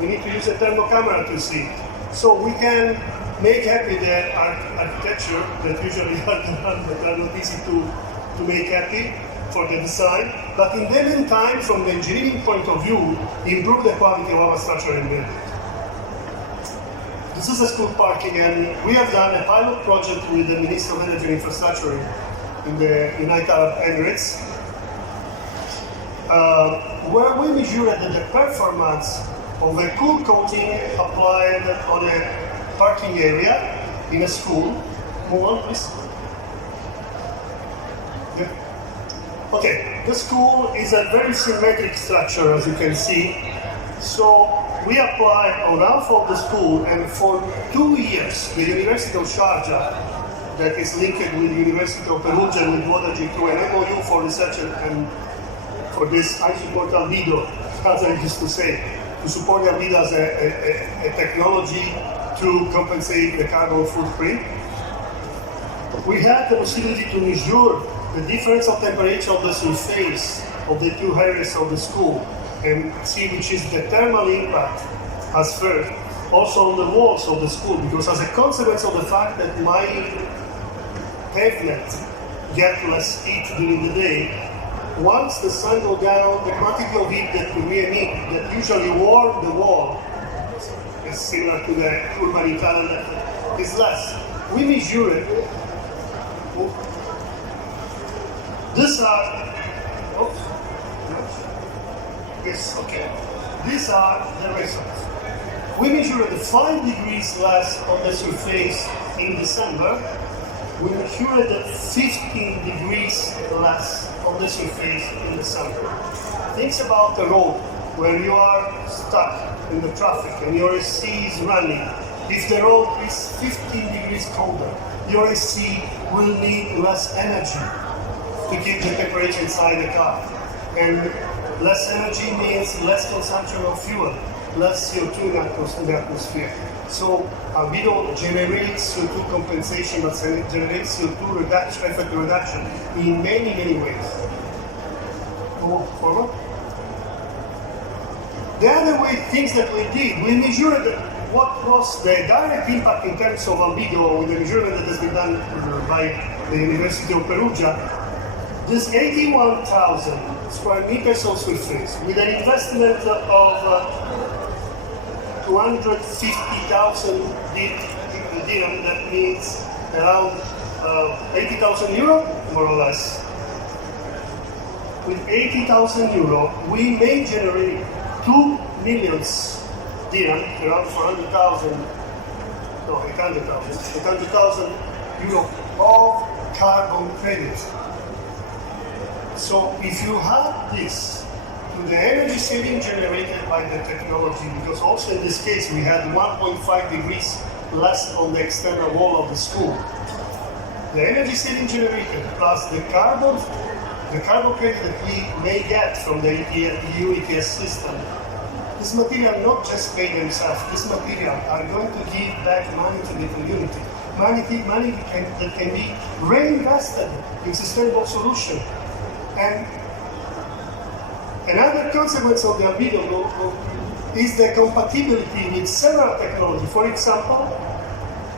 We need to use a thermal camera to see it. So we can make happy the architecture that usually are the ones that are not easy to make happy for the design, but in the meantime, from the engineering point of view, improve the quality of our structure and building. This is a school parking, and we have done a pilot project with the Minister of Energy and Infrastructure in the United Arab Emirates, where we measured the performance of a cool coating applied on a parking area in a school. Move on, please. Okay, the school is a very symmetric structure, as you can see. So we applied on half of the school, and for 2 years, the University of Sharjah, that is linked with the University of Perugia and with Vodafone through an MOU for research and for this, I support albedo, as I used to say, to support albedo as a technology to compensate the carbon footprint. We had the possibility to measure the difference of temperature of the surface of the two areas of the school and see which is the thermal impact as first. also on the walls of the school, because as a consequence of the fact that my pavement get less heat during the day, once the sun goes down, the quantity of heat that we emit, that usually warm the wall, is similar to the urban Italian method, is less. We measure it. These are, yes, okay. These are the results. We measured 5 degrees less on the surface in December. We measured 15 degrees less on the surface in December. Think about the road where you are stuck in the traffic and your AC is running. If the road is 15 degrees colder, your AC will need less energy to keep the temperature inside the car. And less energy means less consumption of fuel, less CO2 in the atmosphere. So albedo generates CO2 compensation, but generates CO2 reduction, effect reduction in many, many ways. Go forward. The other way, things that we did, we measured what was the direct impact in terms of albedo with the measurement that has been done by the University of Perugia. This 81,000 square meters of surface with an investment of 250,000 dirham, that means around 80,000 euro, more or less. With 80,000 euro, we may generate 2 million dirham, around 800,000 euro of carbon credits. So if you add this to the energy saving generated by the technology, because also in this case we had 1.5 degrees less on the external wall of the school, the energy saving generated plus the carbon credit that we may get from the EU ETS system, this material not just pay themselves, this material are going to give back money to the community. Money that can be reinvested in sustainable solutions. And another consequence of the albedo is the compatibility with several technologies. For example,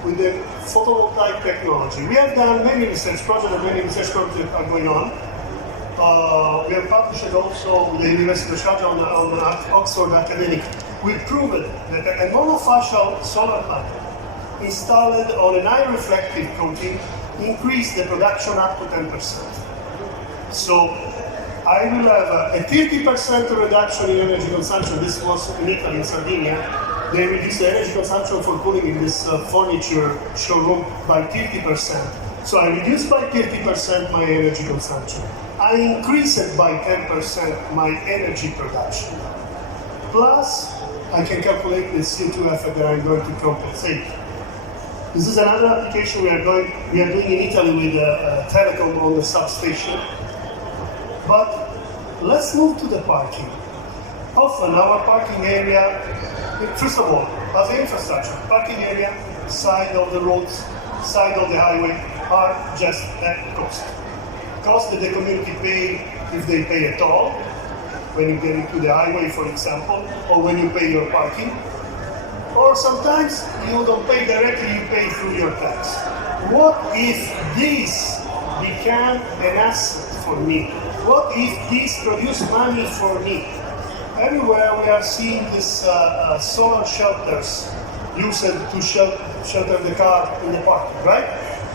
with the photovoltaic technology. We have done many research projects, and many research projects are going on. We have published also with the University of Sharjah on Oxford Academic. We proved that a monofacial solar panel installed on an eye reflective coating increased the production up to 10%. So I will have a 30% reduction in energy consumption. This was in Italy, in Sardinia. They reduced the energy consumption for cooling in this furniture showroom by 30%. So I reduced by 30% my energy consumption. I increased by 10% my energy production. Plus, I can calculate the CO2 effect that I'm going to compensate. This is another application we are doing in Italy with telecom on the substation. But let's move to the parking. Often our parking area, first of all, as an infrastructure, parking area, side of the roads, side of the highway are just that cost. Cost that the community pay if they pay a toll, when you get into the highway, for example, or when you pay your parking. Or sometimes you don't pay directly, you pay through your tax. What if this became an asset for me? What if this produced money for me? Everywhere we are seeing these solar shelters used to shelter the car in the parking, right?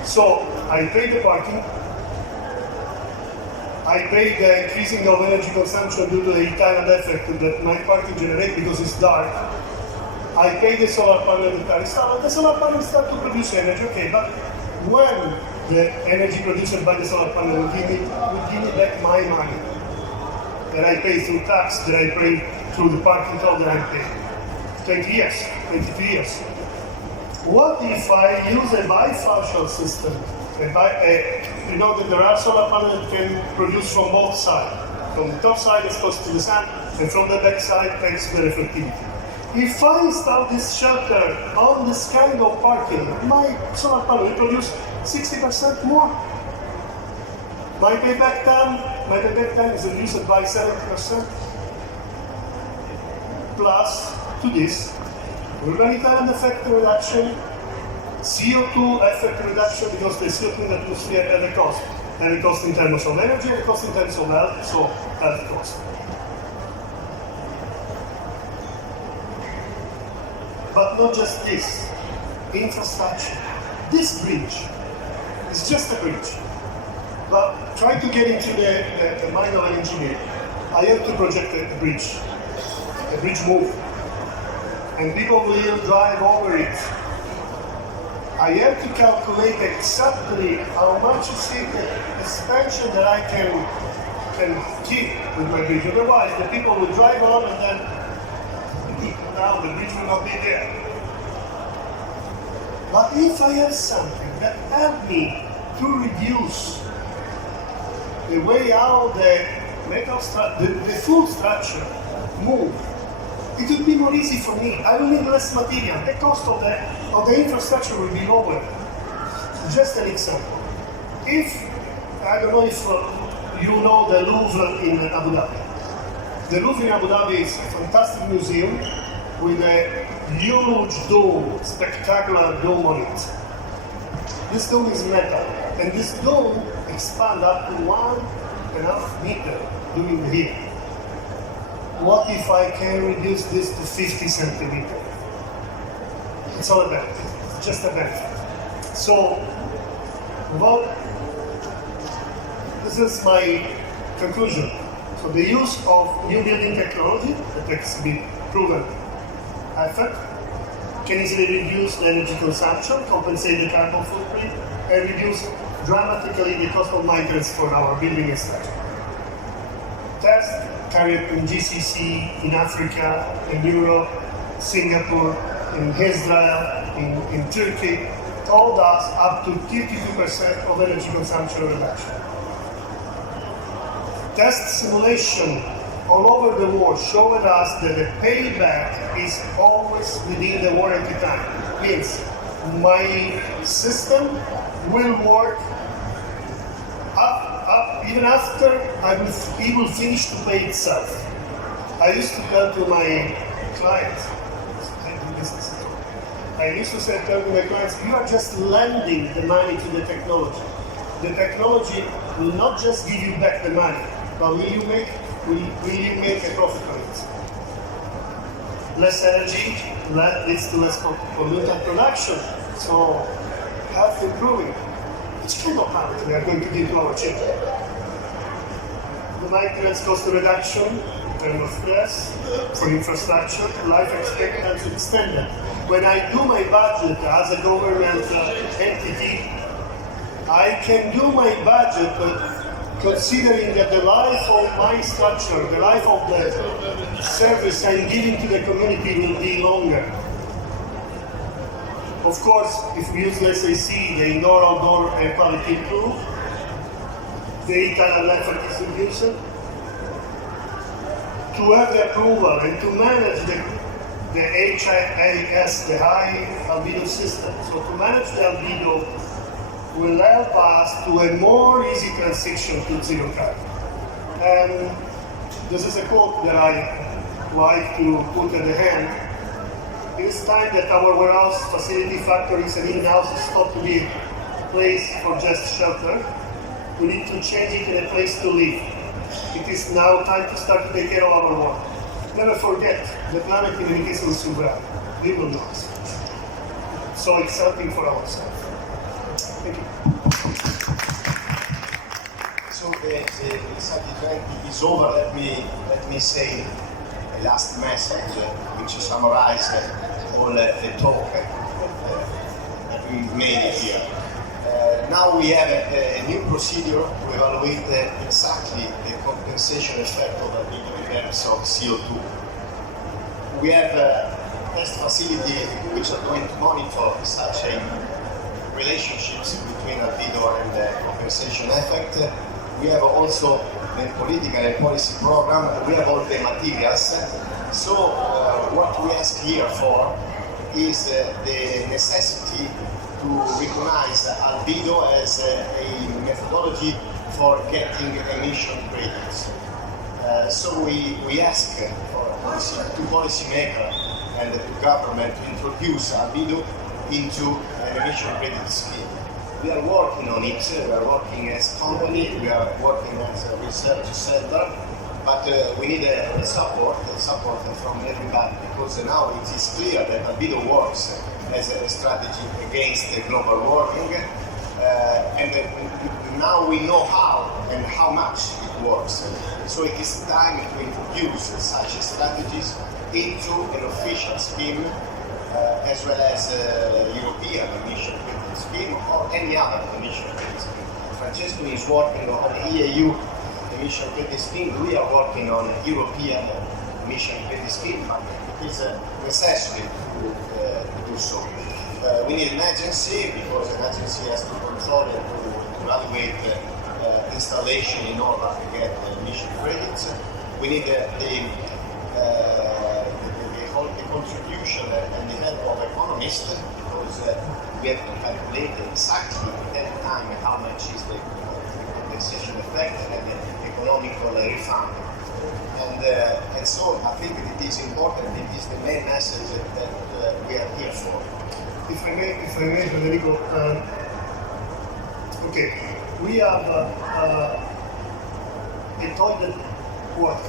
So I pay the parking, I pay the increasing of energy consumption due to the Italian effect that my parking generates because it's dark. I pay the solar panel that are installed. The solar panel start to produce energy, okay, but when the energy produced by the solar panel will give me back my money that I pay through tax, that I pay through the parking toll that I pay. 20 years, 22 years. What if I use a bifacial system? You know that there are solar panels that can produce from both sides. From the top side exposed to the sun, and from the back side thanks to the reflectivity. If I install this shelter on this kind of parking, my solar panel will produce 60% more. My payback time is reduced by 70%. Plus, to this, Urbanitarian effect reduction, CO2 effect reduction, because the CO2 in the atmosphere has a cost. And a cost in terms of energy, and a cost in terms of health, so health cost. But not just this, infrastructure. This bridge is just a bridge. But try to get into the mind of an engineer. I have to project a bridge move. And people will drive over it. I have to calculate exactly how much is the expansion that I can keep with my bridge. Otherwise, the people will drive on and then now the bridge will not be there. But if I have something that helps me to reduce the way how the metal the full structure move, it would be more easy for me. I will need less material. The cost of the infrastructure will be lower. Just an example. If, I don't know if you know the Louvre in Abu Dhabi. The Louvre in Abu Dhabi is a fantastic museum with a huge dome, spectacular dome on it. This dome is metal, and this dome expands up to 1.5 meters during the year. What if I can reduce this to 50 centimeters? It's all a benefit. It's just a benefit. So, well, this is my conclusion. So the use of new building technology that has been proven effect can easily reduce the energy consumption, compensate the carbon footprint, and reduce dramatically the cost of maintenance for our building structure. Tests carried in GCC, in Africa, in Europe, Singapore, in Israel, in Turkey, told us up to 32% of energy consumption reduction. Test simulation all over the world showed us that the payback is always within the warranty time. Means my system will work even after it will finish to pay itself. I used to tell to my clients, I used to say to my clients, you are just lending the money to the technology. The technology will not just give you back the money, but will you make a profit on it? Less energy leads to less pollutant production, so health improving. Which kind of habit we are going to give to our children? The maintenance cost reduction in terms of stress for infrastructure, life expectancy extended. When I do my budget as a government entity, I can do my budget considering that the life of my structure, the life of the service I'm giving to the community will be longer. Of course, if we use SAC, the indoor-outdoor air quality improve, the Italian effort distribution, to have the approval and to manage the HIAS, the high-albedo system. So to manage the albedo will help us to a more easy transition to zero carbon. And this is a quote that I like to put at the end. It is time that our warehouse, facility, factories, and in-houses stop to be a place for just shelter. We need to change it in a place to live. It is now time to start to take care of our world. Never forget, the planet in any case will survive. We will not. So it's something for ourselves. Thank you. So the subject is over. Let me say a last message which summarizes all the talk that we made here. Now we have a new procedure to evaluate exactly the compensation effect of albedo in terms of CO2. We have a test facility which are going to monitor such a relationships between albedo and the compensation effect. We have also the political and policy program. We have all the materials. So what we ask here for is the necessity to recognize albedo as a methodology for getting emission credits. So we ask for to policymakers and the government to introduce albedo into an emission credit scheme. We are working on it, we are working as a company, we are working as a research center, but we need support from everybody, because now it is clear that albedo works as a strategy against the global warming, and now we know how and how much it works. So it is time to introduce such strategies into an official scheme, as well as European emission credit scheme or any other emission credit scheme. Francesco is working on the EAU emission credit scheme. We are working on European emission credit scheme, but it is a necessity to do so. We need an agency, because an agency has to control and to evaluate installation in order to get emission credits. We need the contribution and the help of economists, because we have to calculate exactly at that time how much is the compensation effect and the economical refund. And so I think it is important, it is the main message that we are here for. If I may, Federico, okay, we have a toilet work.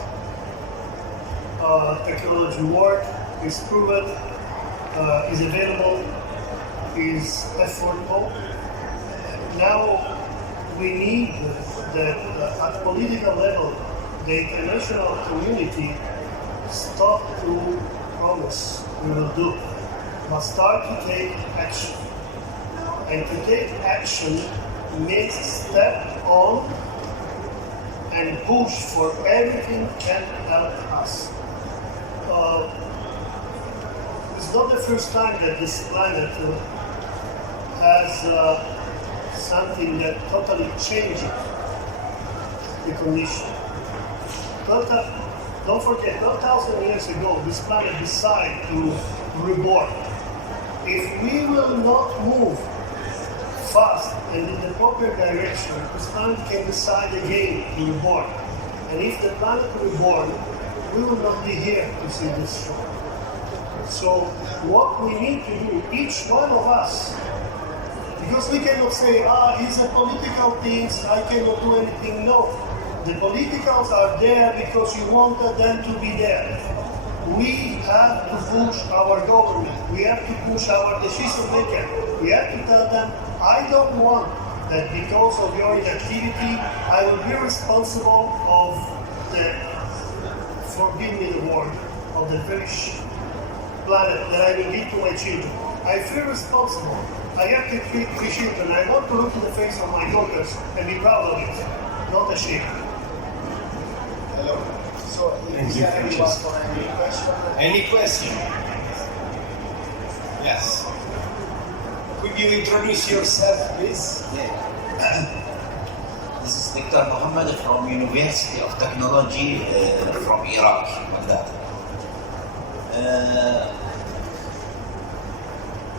Technology work is proven, is available, is affordable. Now we need that at political level, the international community stop to promise we will do, but start to take action. And to take action means step on and push for everything can help us. It's not the first time that this planet has something that totally changes the condition. Don't forget, 1,000 years ago, this planet decided to reborn. If we will not move fast and in the proper direction, this planet can decide again to reborn. And if the planet reborn, we will not be here to see this show. So what we need to do, each one of us, because we cannot say, it's a political thing, I cannot do anything. No, the politicals are there because you wanted them to be there. We have to push our government, we have to push our decision maker, we have to tell them, I don't want that because of your inactivity, I will be responsible of the, forgive me the word, of the very planet that I will give to my children. I feel responsible. I have to treat my children. I want to look in the face of my daughters and be proud of it, not ashamed. Hello. So, is there anyone for any question? Any question? Yes. Could you introduce yourself, please? This is Dr. Mohammed from University of Technology from Iraq, Baghdad.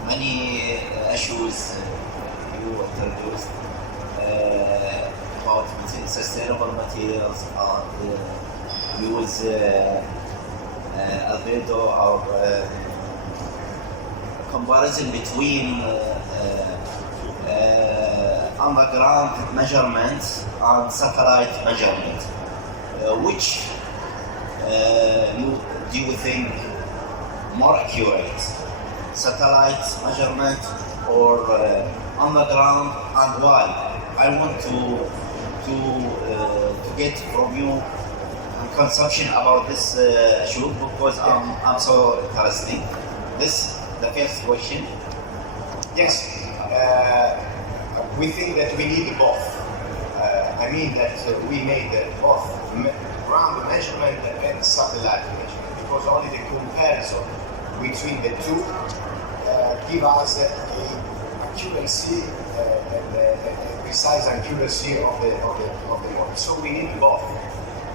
Many issues you introduced about sustainable materials and use albedo or comparison between underground measurements and satellite measurement. Which do you think more accurate? Satellite measurement or underground, and why? I want to get from you consumption about this issue because I'm so interested. This the first question. Yes, we think that we need both. I mean that we made both ground measurement and satellite measurement, because only the comparison between the two give us the accuracy and the precise accuracy of the model. So we need both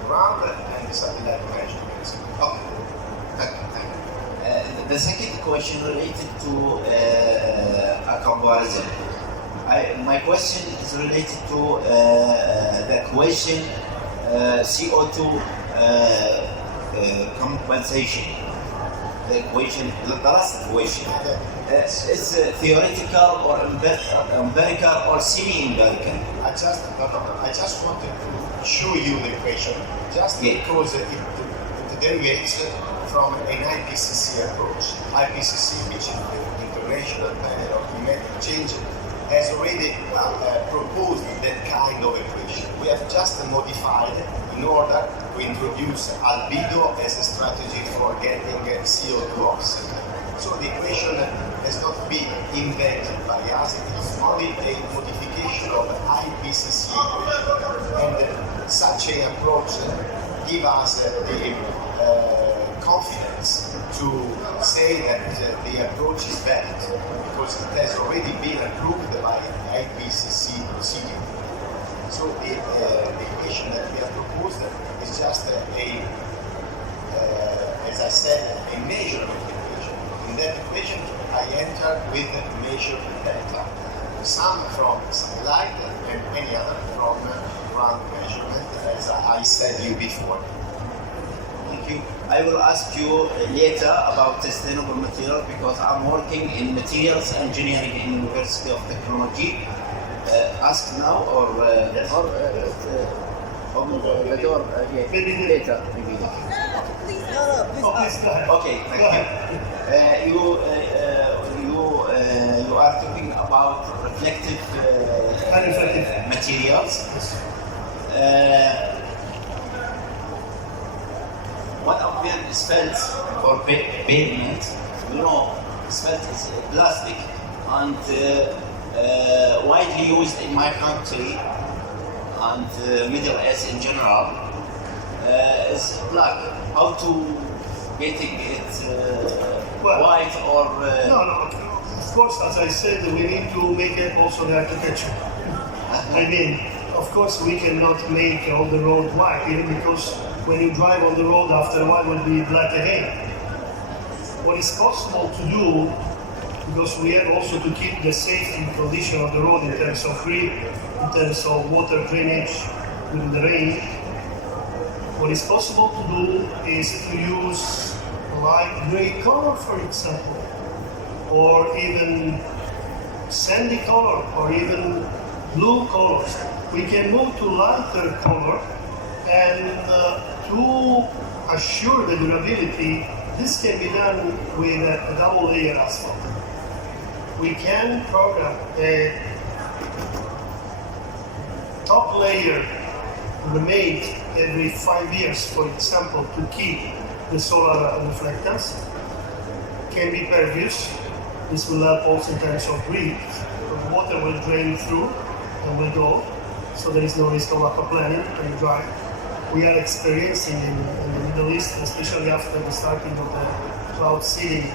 ground and satellite measurements. Okay. The second question related to a comparison. My question is related to the question CO2 compensation. the equation, the last equation. It's theoretical or empirical or semi-empirical. I just wanted to show you the equation, just because it derivates from an IPCC approach. IPCC, which is the International Panel on Climatic Change, has already proposed that kind of equation. We have just modified in order to introduce albedo as a strategy for getting CO2 offset. So the equation has not been invented by us, it is only a modification of the IPCC equation. And such an approach gives us the confidence to say that the approach is valid, because it has already been approved by IPCC procedure. So the equation that we have proposed is just as I said, a measurement equation. In that equation, I enter with measured data, some from satellite and any other from ground measurement, as I said you before. Thank you. I will ask you later about sustainable material because I'm working in materials engineering in University of Technology. Ask now or Later, maybe. Oh, please go ahead. Okay, thank you. You are talking about reflective materials. One of them is felt for pavement. You know, felt is plastic and widely used in my country and Middle East in general. Is black. How to getting it white or? No. Of course, as I said, we need to make it also the architecture. I mean, of course, we cannot make all the road white, even because when you drive on the road, after a while, it will be black again. What is possible to do, because we have also to keep the safety condition of the road in terms of grip, in terms of water drainage during the rain. What is possible to do is to use light gray color, for example, or even sandy color, or even blue colors. We can move to lighter color, and to assure the durability, this can be done with a double layer asphalt. We can program a top layer remade every 5 years, for example, to keep the solar reflectance. Can be pervious. This will help also in terms of grip. The water will drain through and will go, so there is no risk of aquaplaning when you drive. We are experiencing in the Middle East, especially after the starting of the cloud seeding,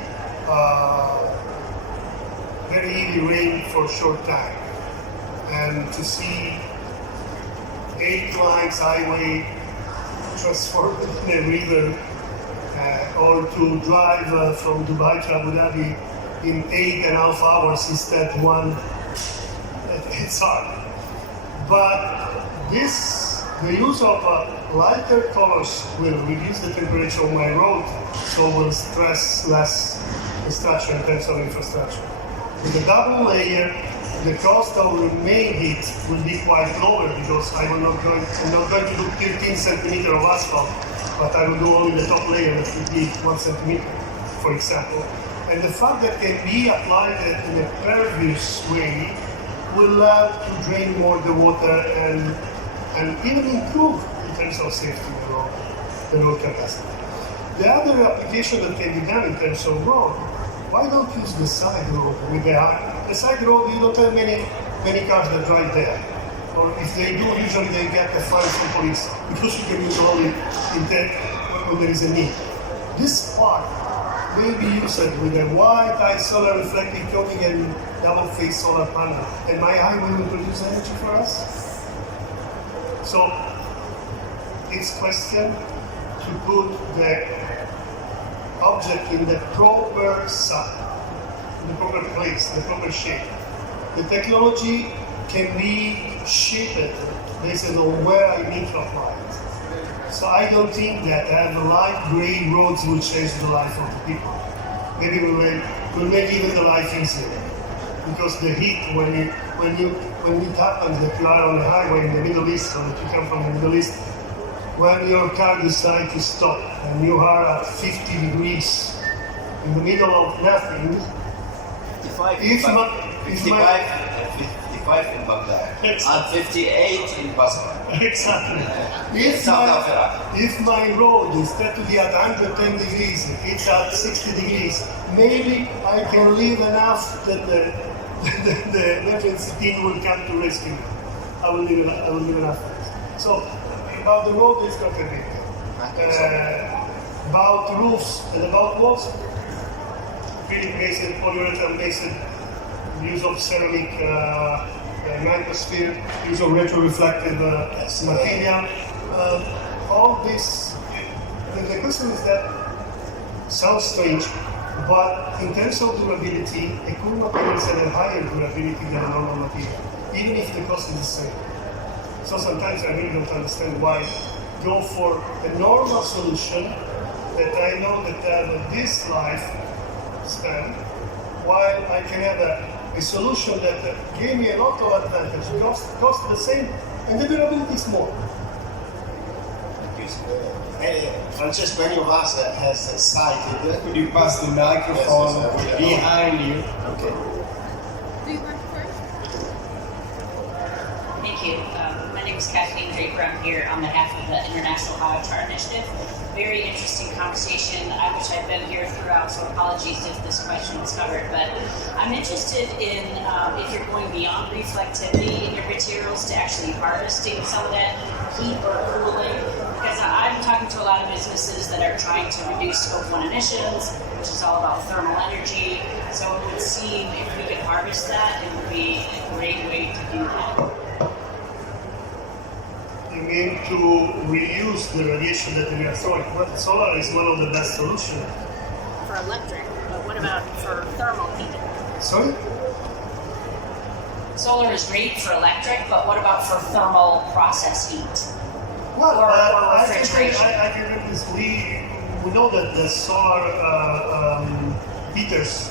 very heavy rain for a short time. And to see 8 lines highway transformed in a river, or to drive from Dubai to Abu Dhabi in 8.5 hours instead one, it's hard. But the use of lighter colors will reduce the temperature of my road, so will stress less the structure in terms of infrastructure. With a double layer, the cost of remade it will be quite lower, because I'm not going to do 13 centimeters of asphalt, but I will do only the top layer that will be 1 centimeter, for example. And the fact that it can be applied in a pervious way will allow to drain more the water and even improve in terms of safety the road capacity. The other application that can be done in terms of road, why don't use the side road with the side road? You don't have many cars that drive there, or if they do, usually they get a fine from police, because you can use only when there is a need. This part may be used with a white high solar reflective coating and double phase solar panel, and my highway will produce energy for us. So it's question to put the object in the proper side, in the proper place, the proper shape. The technology can be shaped based on where I need to apply it. So I don't think that having light gray roads will change the life of the people. Maybe will make even the life easier. Because the heat, when it happens that you are on the highway in the Middle East, or that you come from the Middle East, when your car decides to stop and you are at 50 degrees in the middle of nothing, 55 in Baghdad and 58 in Basra. Exactly. If my road, instead to be at 110 degrees, it's at 60 degrees, maybe I can live enough that the emergency team will come to rescue me. I will live enough. So, about the road is not a big deal. About roofs and about walls, acrylic-based, polyurethane-based, use of ceramic microsphere, use of retroreflective material. All this, the question is that sounds strange, but in terms of durability, a cool material has a higher durability than a normal material, even if the cost is the same. So sometimes I really don't understand why go for a normal solution that I know that have this life span, while I can have a solution that gave me a lot of advantage, cost the same, and the durability is more. Francesco, any of us has cited. Could you pass the microphone behind you? Okay. Thank you. My name is Kathleen Draper. I'm here on behalf of the International Biochar Initiative. Very interesting conversation. I wish I'd been here throughout, so apologies if this question was covered. But I'm interested in if you're going beyond reflectivity in your materials to actually harvesting some of that heat or cooling. Because I'm talking to a lot of businesses that are trying to reduce Scope 1 emissions, which is all about thermal energy. So it would seem if we could harvest that, it would be a great way to do that. You mean to reuse the radiation that we are throwing? But solar is one of the best solutions. For electric, but what about for thermal heating? Sorry? Solar is great for electric, but what about for thermal process heat? Well, Or I refrigeration. can read this. We know that the solar heaters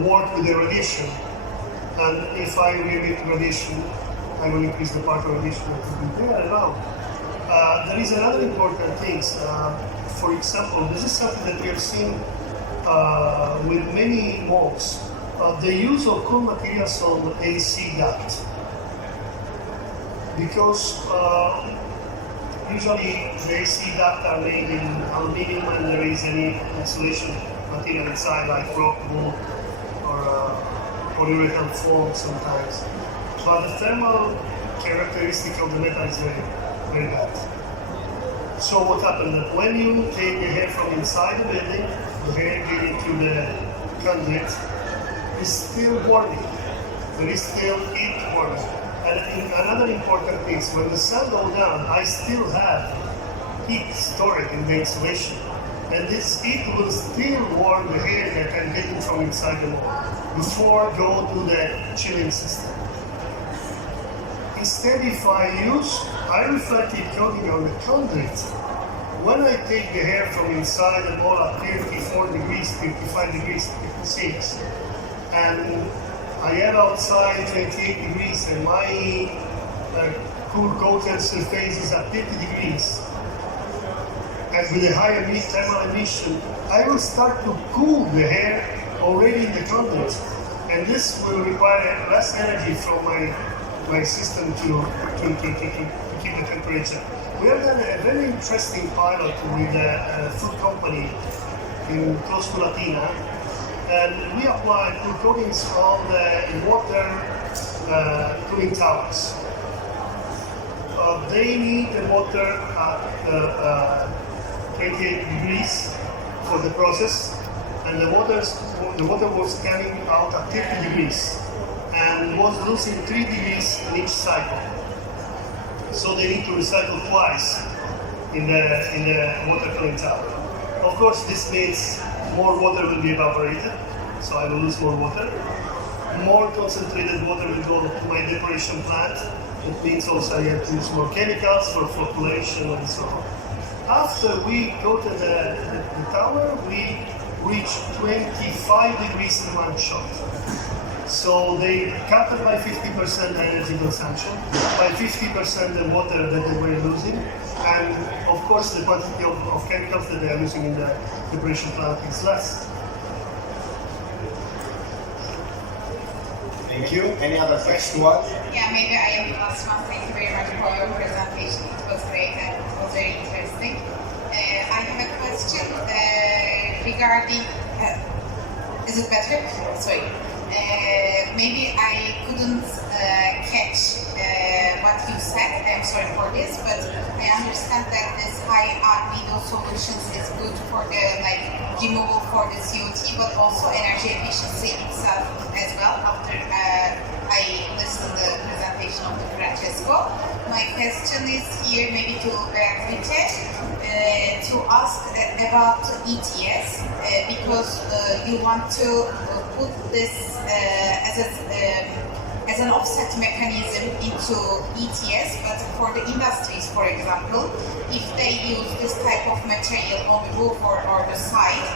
work with the radiation, and if I limit radiation, I will increase the part of radiation that will be there around. There is another important thing. For example, this is something that we have seen with many malls. The use of cool materials on AC duct. Because usually the AC duct are made in aluminum and there is any insulation material inside like rock wool or polyurethane foam sometimes. But the thermal characteristic of the metal is very, very bad. So what happens that when you take the air from inside the building, the air getting to the conduit is still warming. There is still heat warming. And another important thing is when the sun goes down, I still have heat stored in the insulation. And this heat will still warm the air that I'm getting from inside the wall before go to the chilling system. Instead, if I use high reflective coating on the conduit, when I take the air from inside the wall at 34 degrees, 55 degrees, 56, and I have outside 28 degrees and my cool coated surface is at 50 degrees, and with a higher thermal emission, I will start to cool the air already in the conduit, and this will require less energy from my system to keep the temperature. We have done a very interesting pilot with a food company in close to Latina, and we applied cool coatings on the water cooling towers. They need the water at 28 degrees for the process, and the water was coming out at 30 degrees and was losing 3 degrees in each cycle. So they need to recycle twice in the water cooling tower. Of course, this means more water will be evaporated, so I will lose more water. More concentrated water will go to my depuration plant, It means also you have to use more chemicals for formulation and so on. After we go to the tower, we reach 25 degrees in one shot. So they cut it by 50% the energy consumption, by 50% the water that they were losing, and of course the quantity of chemicals that they are using in the preparation plant is less. Thank you. Any other question? Yeah, maybe I am the last one. Thank you very much for your presentation. It was great and it was very interesting. I have a question regarding. Is it better? Sorry. Maybe I couldn't catch what you said. I'm sorry for this, but I understand that this high-albedo solutions is good for the removal for the CO2, but also energy efficiency itself as well. After I listened to the presentation of the Francesco, my question is here maybe to Beatrice to ask about ETS because you want to put this as an offset mechanism into ETS, but for the industries, for example, if they use this type of material on the roof or the side,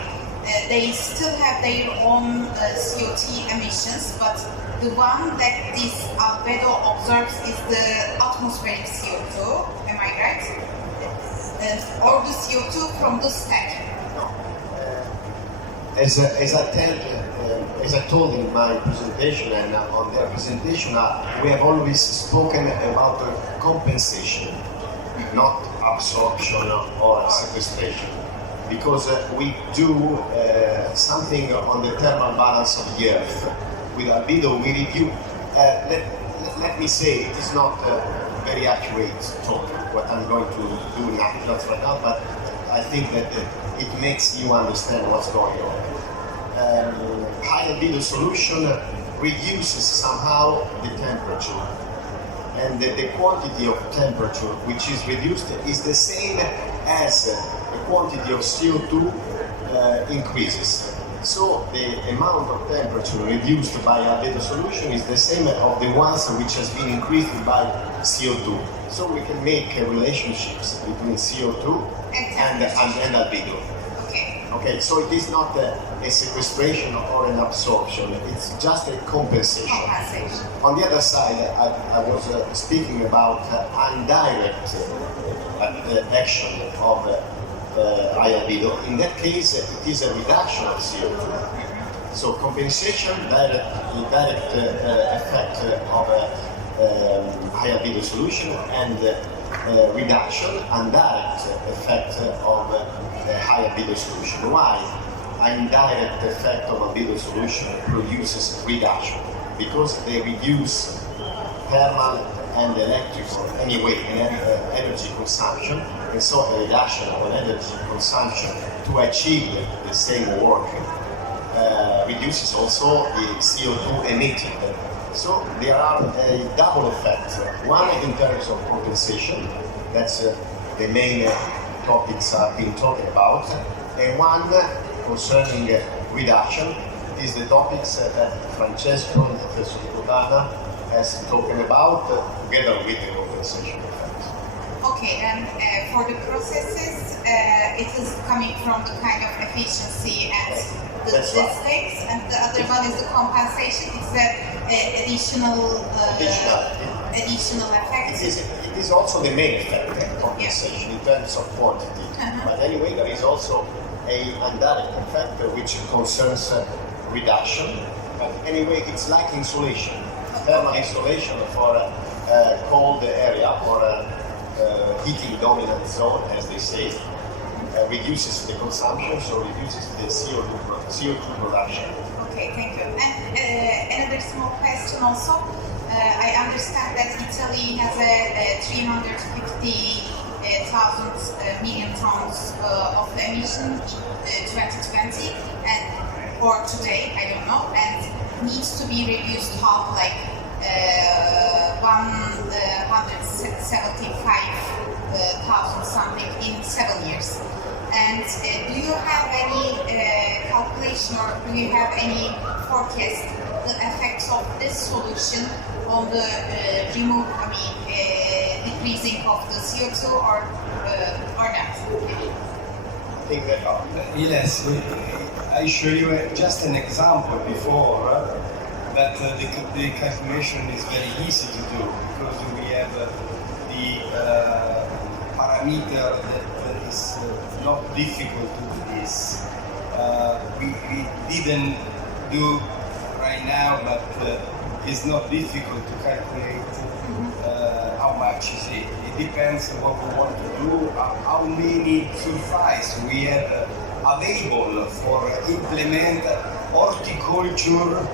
they still have their own CO2 emissions, but the one that this albedo observes is the atmospheric CO2, am I right? Or the CO2 from the stack? As I told in my presentation and on their presentation, we have always spoken about compensation, not absorption or sequestration, because we do something on the thermal balance of the Earth. With albedo, we reduce. Let me say it is not very accurate talk what I'm going to do now, just right now, but I think that it makes you understand what's going on. High-albedo solution reduces somehow the temperature, and the quantity of temperature which is reduced is the same as the quantity of CO2 increases. So the amount of temperature reduced by albedo solution is the same of the ones which has been increased by CO2. So we can make relationships between CO2 and albedo. Okay, so it is not a sequestration or an absorption, it's just a compensation. On the other side, I was speaking about indirect action of high-albedo. In that case, it is a reduction of CO2. So compensation, direct effect of high-albedo solution, and reduction, indirect effect of high-albedo solution. Why? Indirect effect of albedo solution produces reduction, because they reduce thermal and electrical, anyway, energy consumption, and so a reduction of energy consumption to achieve the same work reduces also the CO2 emitted. So there are a double effect. One in terms of compensation, that's the main topics I've been talking about, and one concerning reduction is the topics that Francesco and Professor Rodana has spoken about together with the compensation effect. Okay, and for the processes, it is coming from the kind of efficiency and the things, and the other one is the compensation. It's the additional effect. It is also the main effect, compensation, in terms of quantity. But anyway, there is also a indirect effect which concerns reduction. But anyway, it's like insulation, thermal insulation for a cold area or a heating dominant zone, as they say, reduces the consumption, so reduces the CO2 production. Okay, thank you. And another small question also. I understand that Italy has a 350,000 million tons of emission in 2020, and or today, I don't know, and needs to be reduced half, like 175,000 something in 7 years. And do you have any calculation or do you have any forecast the effects of this solution on the decreasing of the CO2 or not? I think that Yes, I show you just an example before, but the calculation is very easy to do because we have the parameter that is not difficult to do this. We didn't do right now, but it's not difficult to calculate how much is it. It depends on what we want to do, how many surface we have available for implement horticulture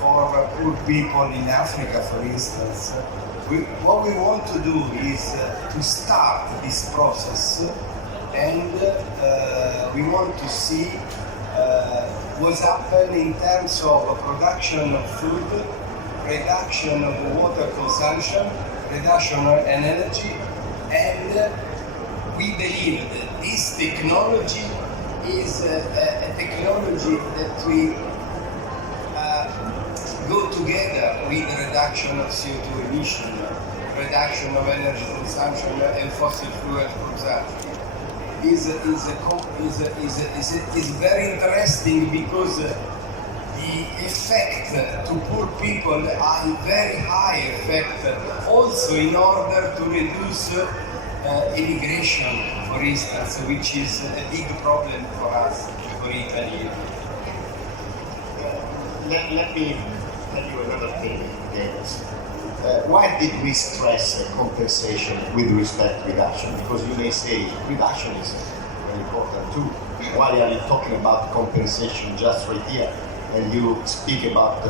for poor people in Africa, for instance. What we want to do is to start this process, and we want to see what's happened in terms of production of food, reduction of water consumption, reduction of energy, and we believe that this technology is a technology that we go together with the reduction of CO2 emission, reduction of energy consumption and fossil fuel consumption. Is very interesting because the effect to poor people are very high effect also in order to reduce immigration, for instance, which is a big problem for us, for Italy. let me tell you another thing, Davis. Why did we stress compensation with respect to reduction? Because you may say reduction is very important too. Why are you talking about compensation just right here? And you speak about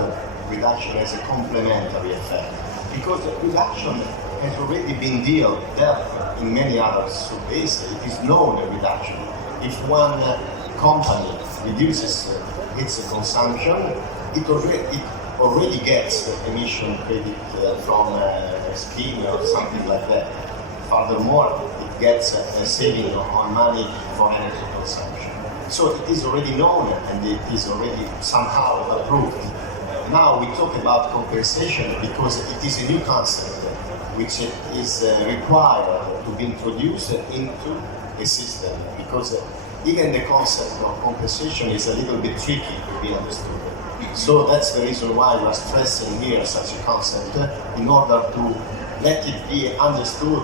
reduction as a complementary effect. Because reduction has already been dealt in many other surveys. It is known a reduction. If one company reduces its consumption, it already gets emission credit from a scheme or something like that. Furthermore, it gets a saving on money for energy consumption. So it is already known and it is already somehow approved. Now we talk about compensation because it is a new concept which is required to be introduced into a system, because even the concept of compensation is a little bit tricky to be understood. So that's the reason why we are stressing here such a concept, in order to let it be understood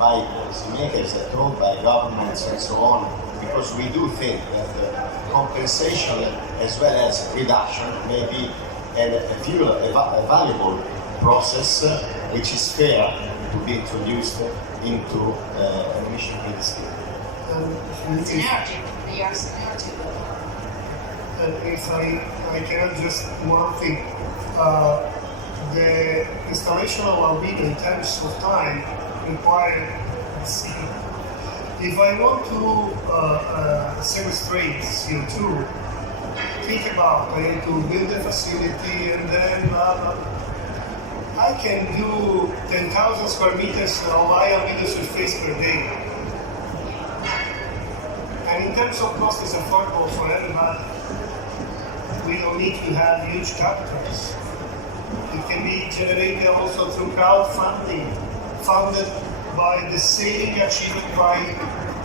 by policymakers at home, by governments and so on, because we do think that compensation as well as reduction may be a valuable process which is fair to be introduced into an emission trading scheme. It's an narrative. They are narrative. If I can add just one thing, the installation of albedo in terms of time requires speed. If I want to sequestrate CO2, think about I need to build a facility and then I can do 10,000 square meters of high-albedo surface per day. And in terms of cost, it's affordable for everybody. We don't need to have huge capitals. It can be generated also through crowdfunding, funded by the saving achieved by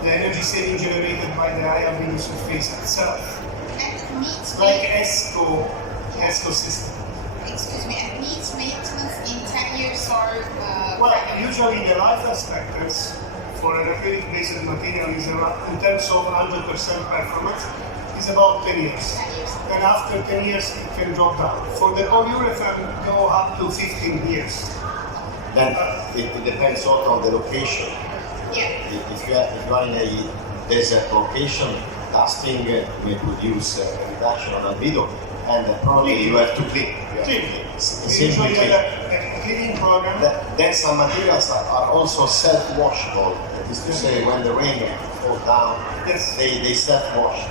the energy saving generated by the high-albedo surface itself. And it needs Like ESCO system. excuse me, it needs maintenance in 10 years or Well, usually the life expectancy for an acrylic-based material is around, in terms of 100% performance, is about 10 years. 10 years. And after 10 years, it can drop down. For the polyurethane, go up to 15 years. Then it depends also on the location. Yeah. If you are in a desert location, dusting may produce a reduction on albedo, and probably you have to clean. Usually a cleaning program. Then some materials are also self-washable. That is to say, when the rain falls down, Yes. they self-wash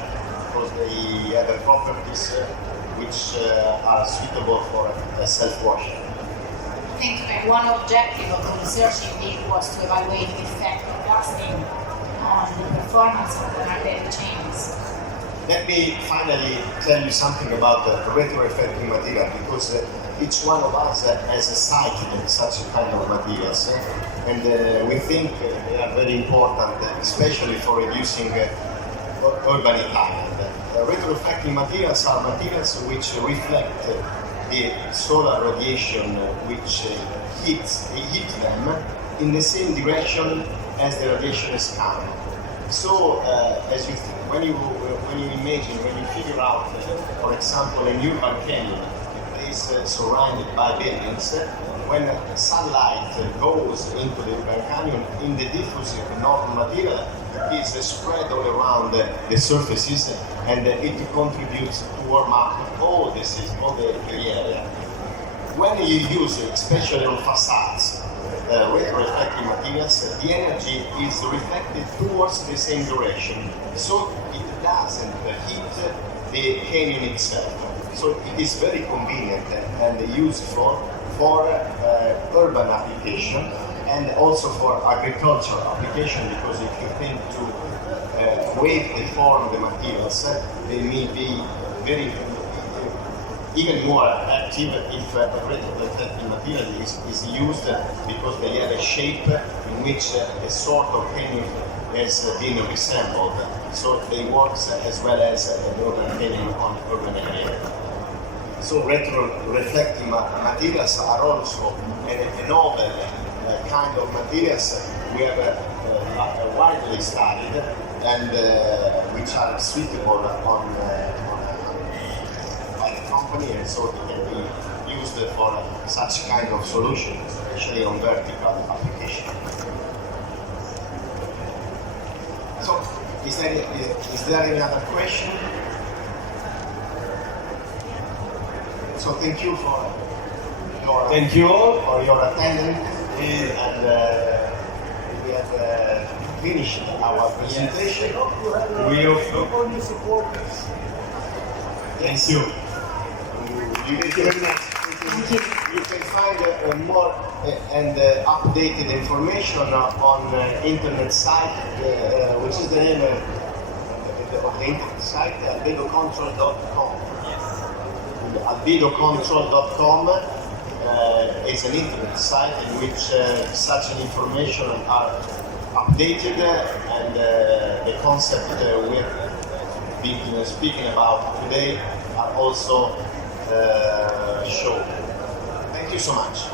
because they have properties which are suitable for self-washing. Thank you very much. One objective of the research indeed was to evaluate the effect of dusting on the performance of the albedo chains. Let me finally tell you something about the retroreflecting material, because each one of us has a site in such a kind of materials, and we think they are very important, especially for reducing urban environment. Retroreflecting materials are materials which reflect the solar radiation which hit them in the same direction as the radiation is coming. So, as you think, when you figure out, for example, a urban canyon, a place surrounded by buildings, when sunlight goes into the urban canyon, in the diffuse normal material, it is spread all around the surfaces, and it contributes to warm up all the area. When you use, especially on facades, retroreflecting materials, the energy is reflected towards the same direction, so it doesn't hit the canyon itself. So it is very convenient and useful for urban application and also for agricultural application, because if you think to wave deform the materials, they may be even more active if a retroreflecting material is used, because they have a shape in which a sort of canyon has been resembled. So they work as well as an urban canyon on urban area. So retroreflecting materials are also a novel kind of materials we have widely studied, and which are suitable on company, and so they can be used for such kind of solution, especially on vertical application. So, is there any other question? So thank you for your attendance, and we have finished our presentation. We also thank you. Thank you very much. You can find more and updated information on internet site, which is the name of the internet site, albedocontrol.com. Albedocontrol.com is an internet site in which such an information are updated, and the concept we're been speaking about today are also shown. Thank you so much.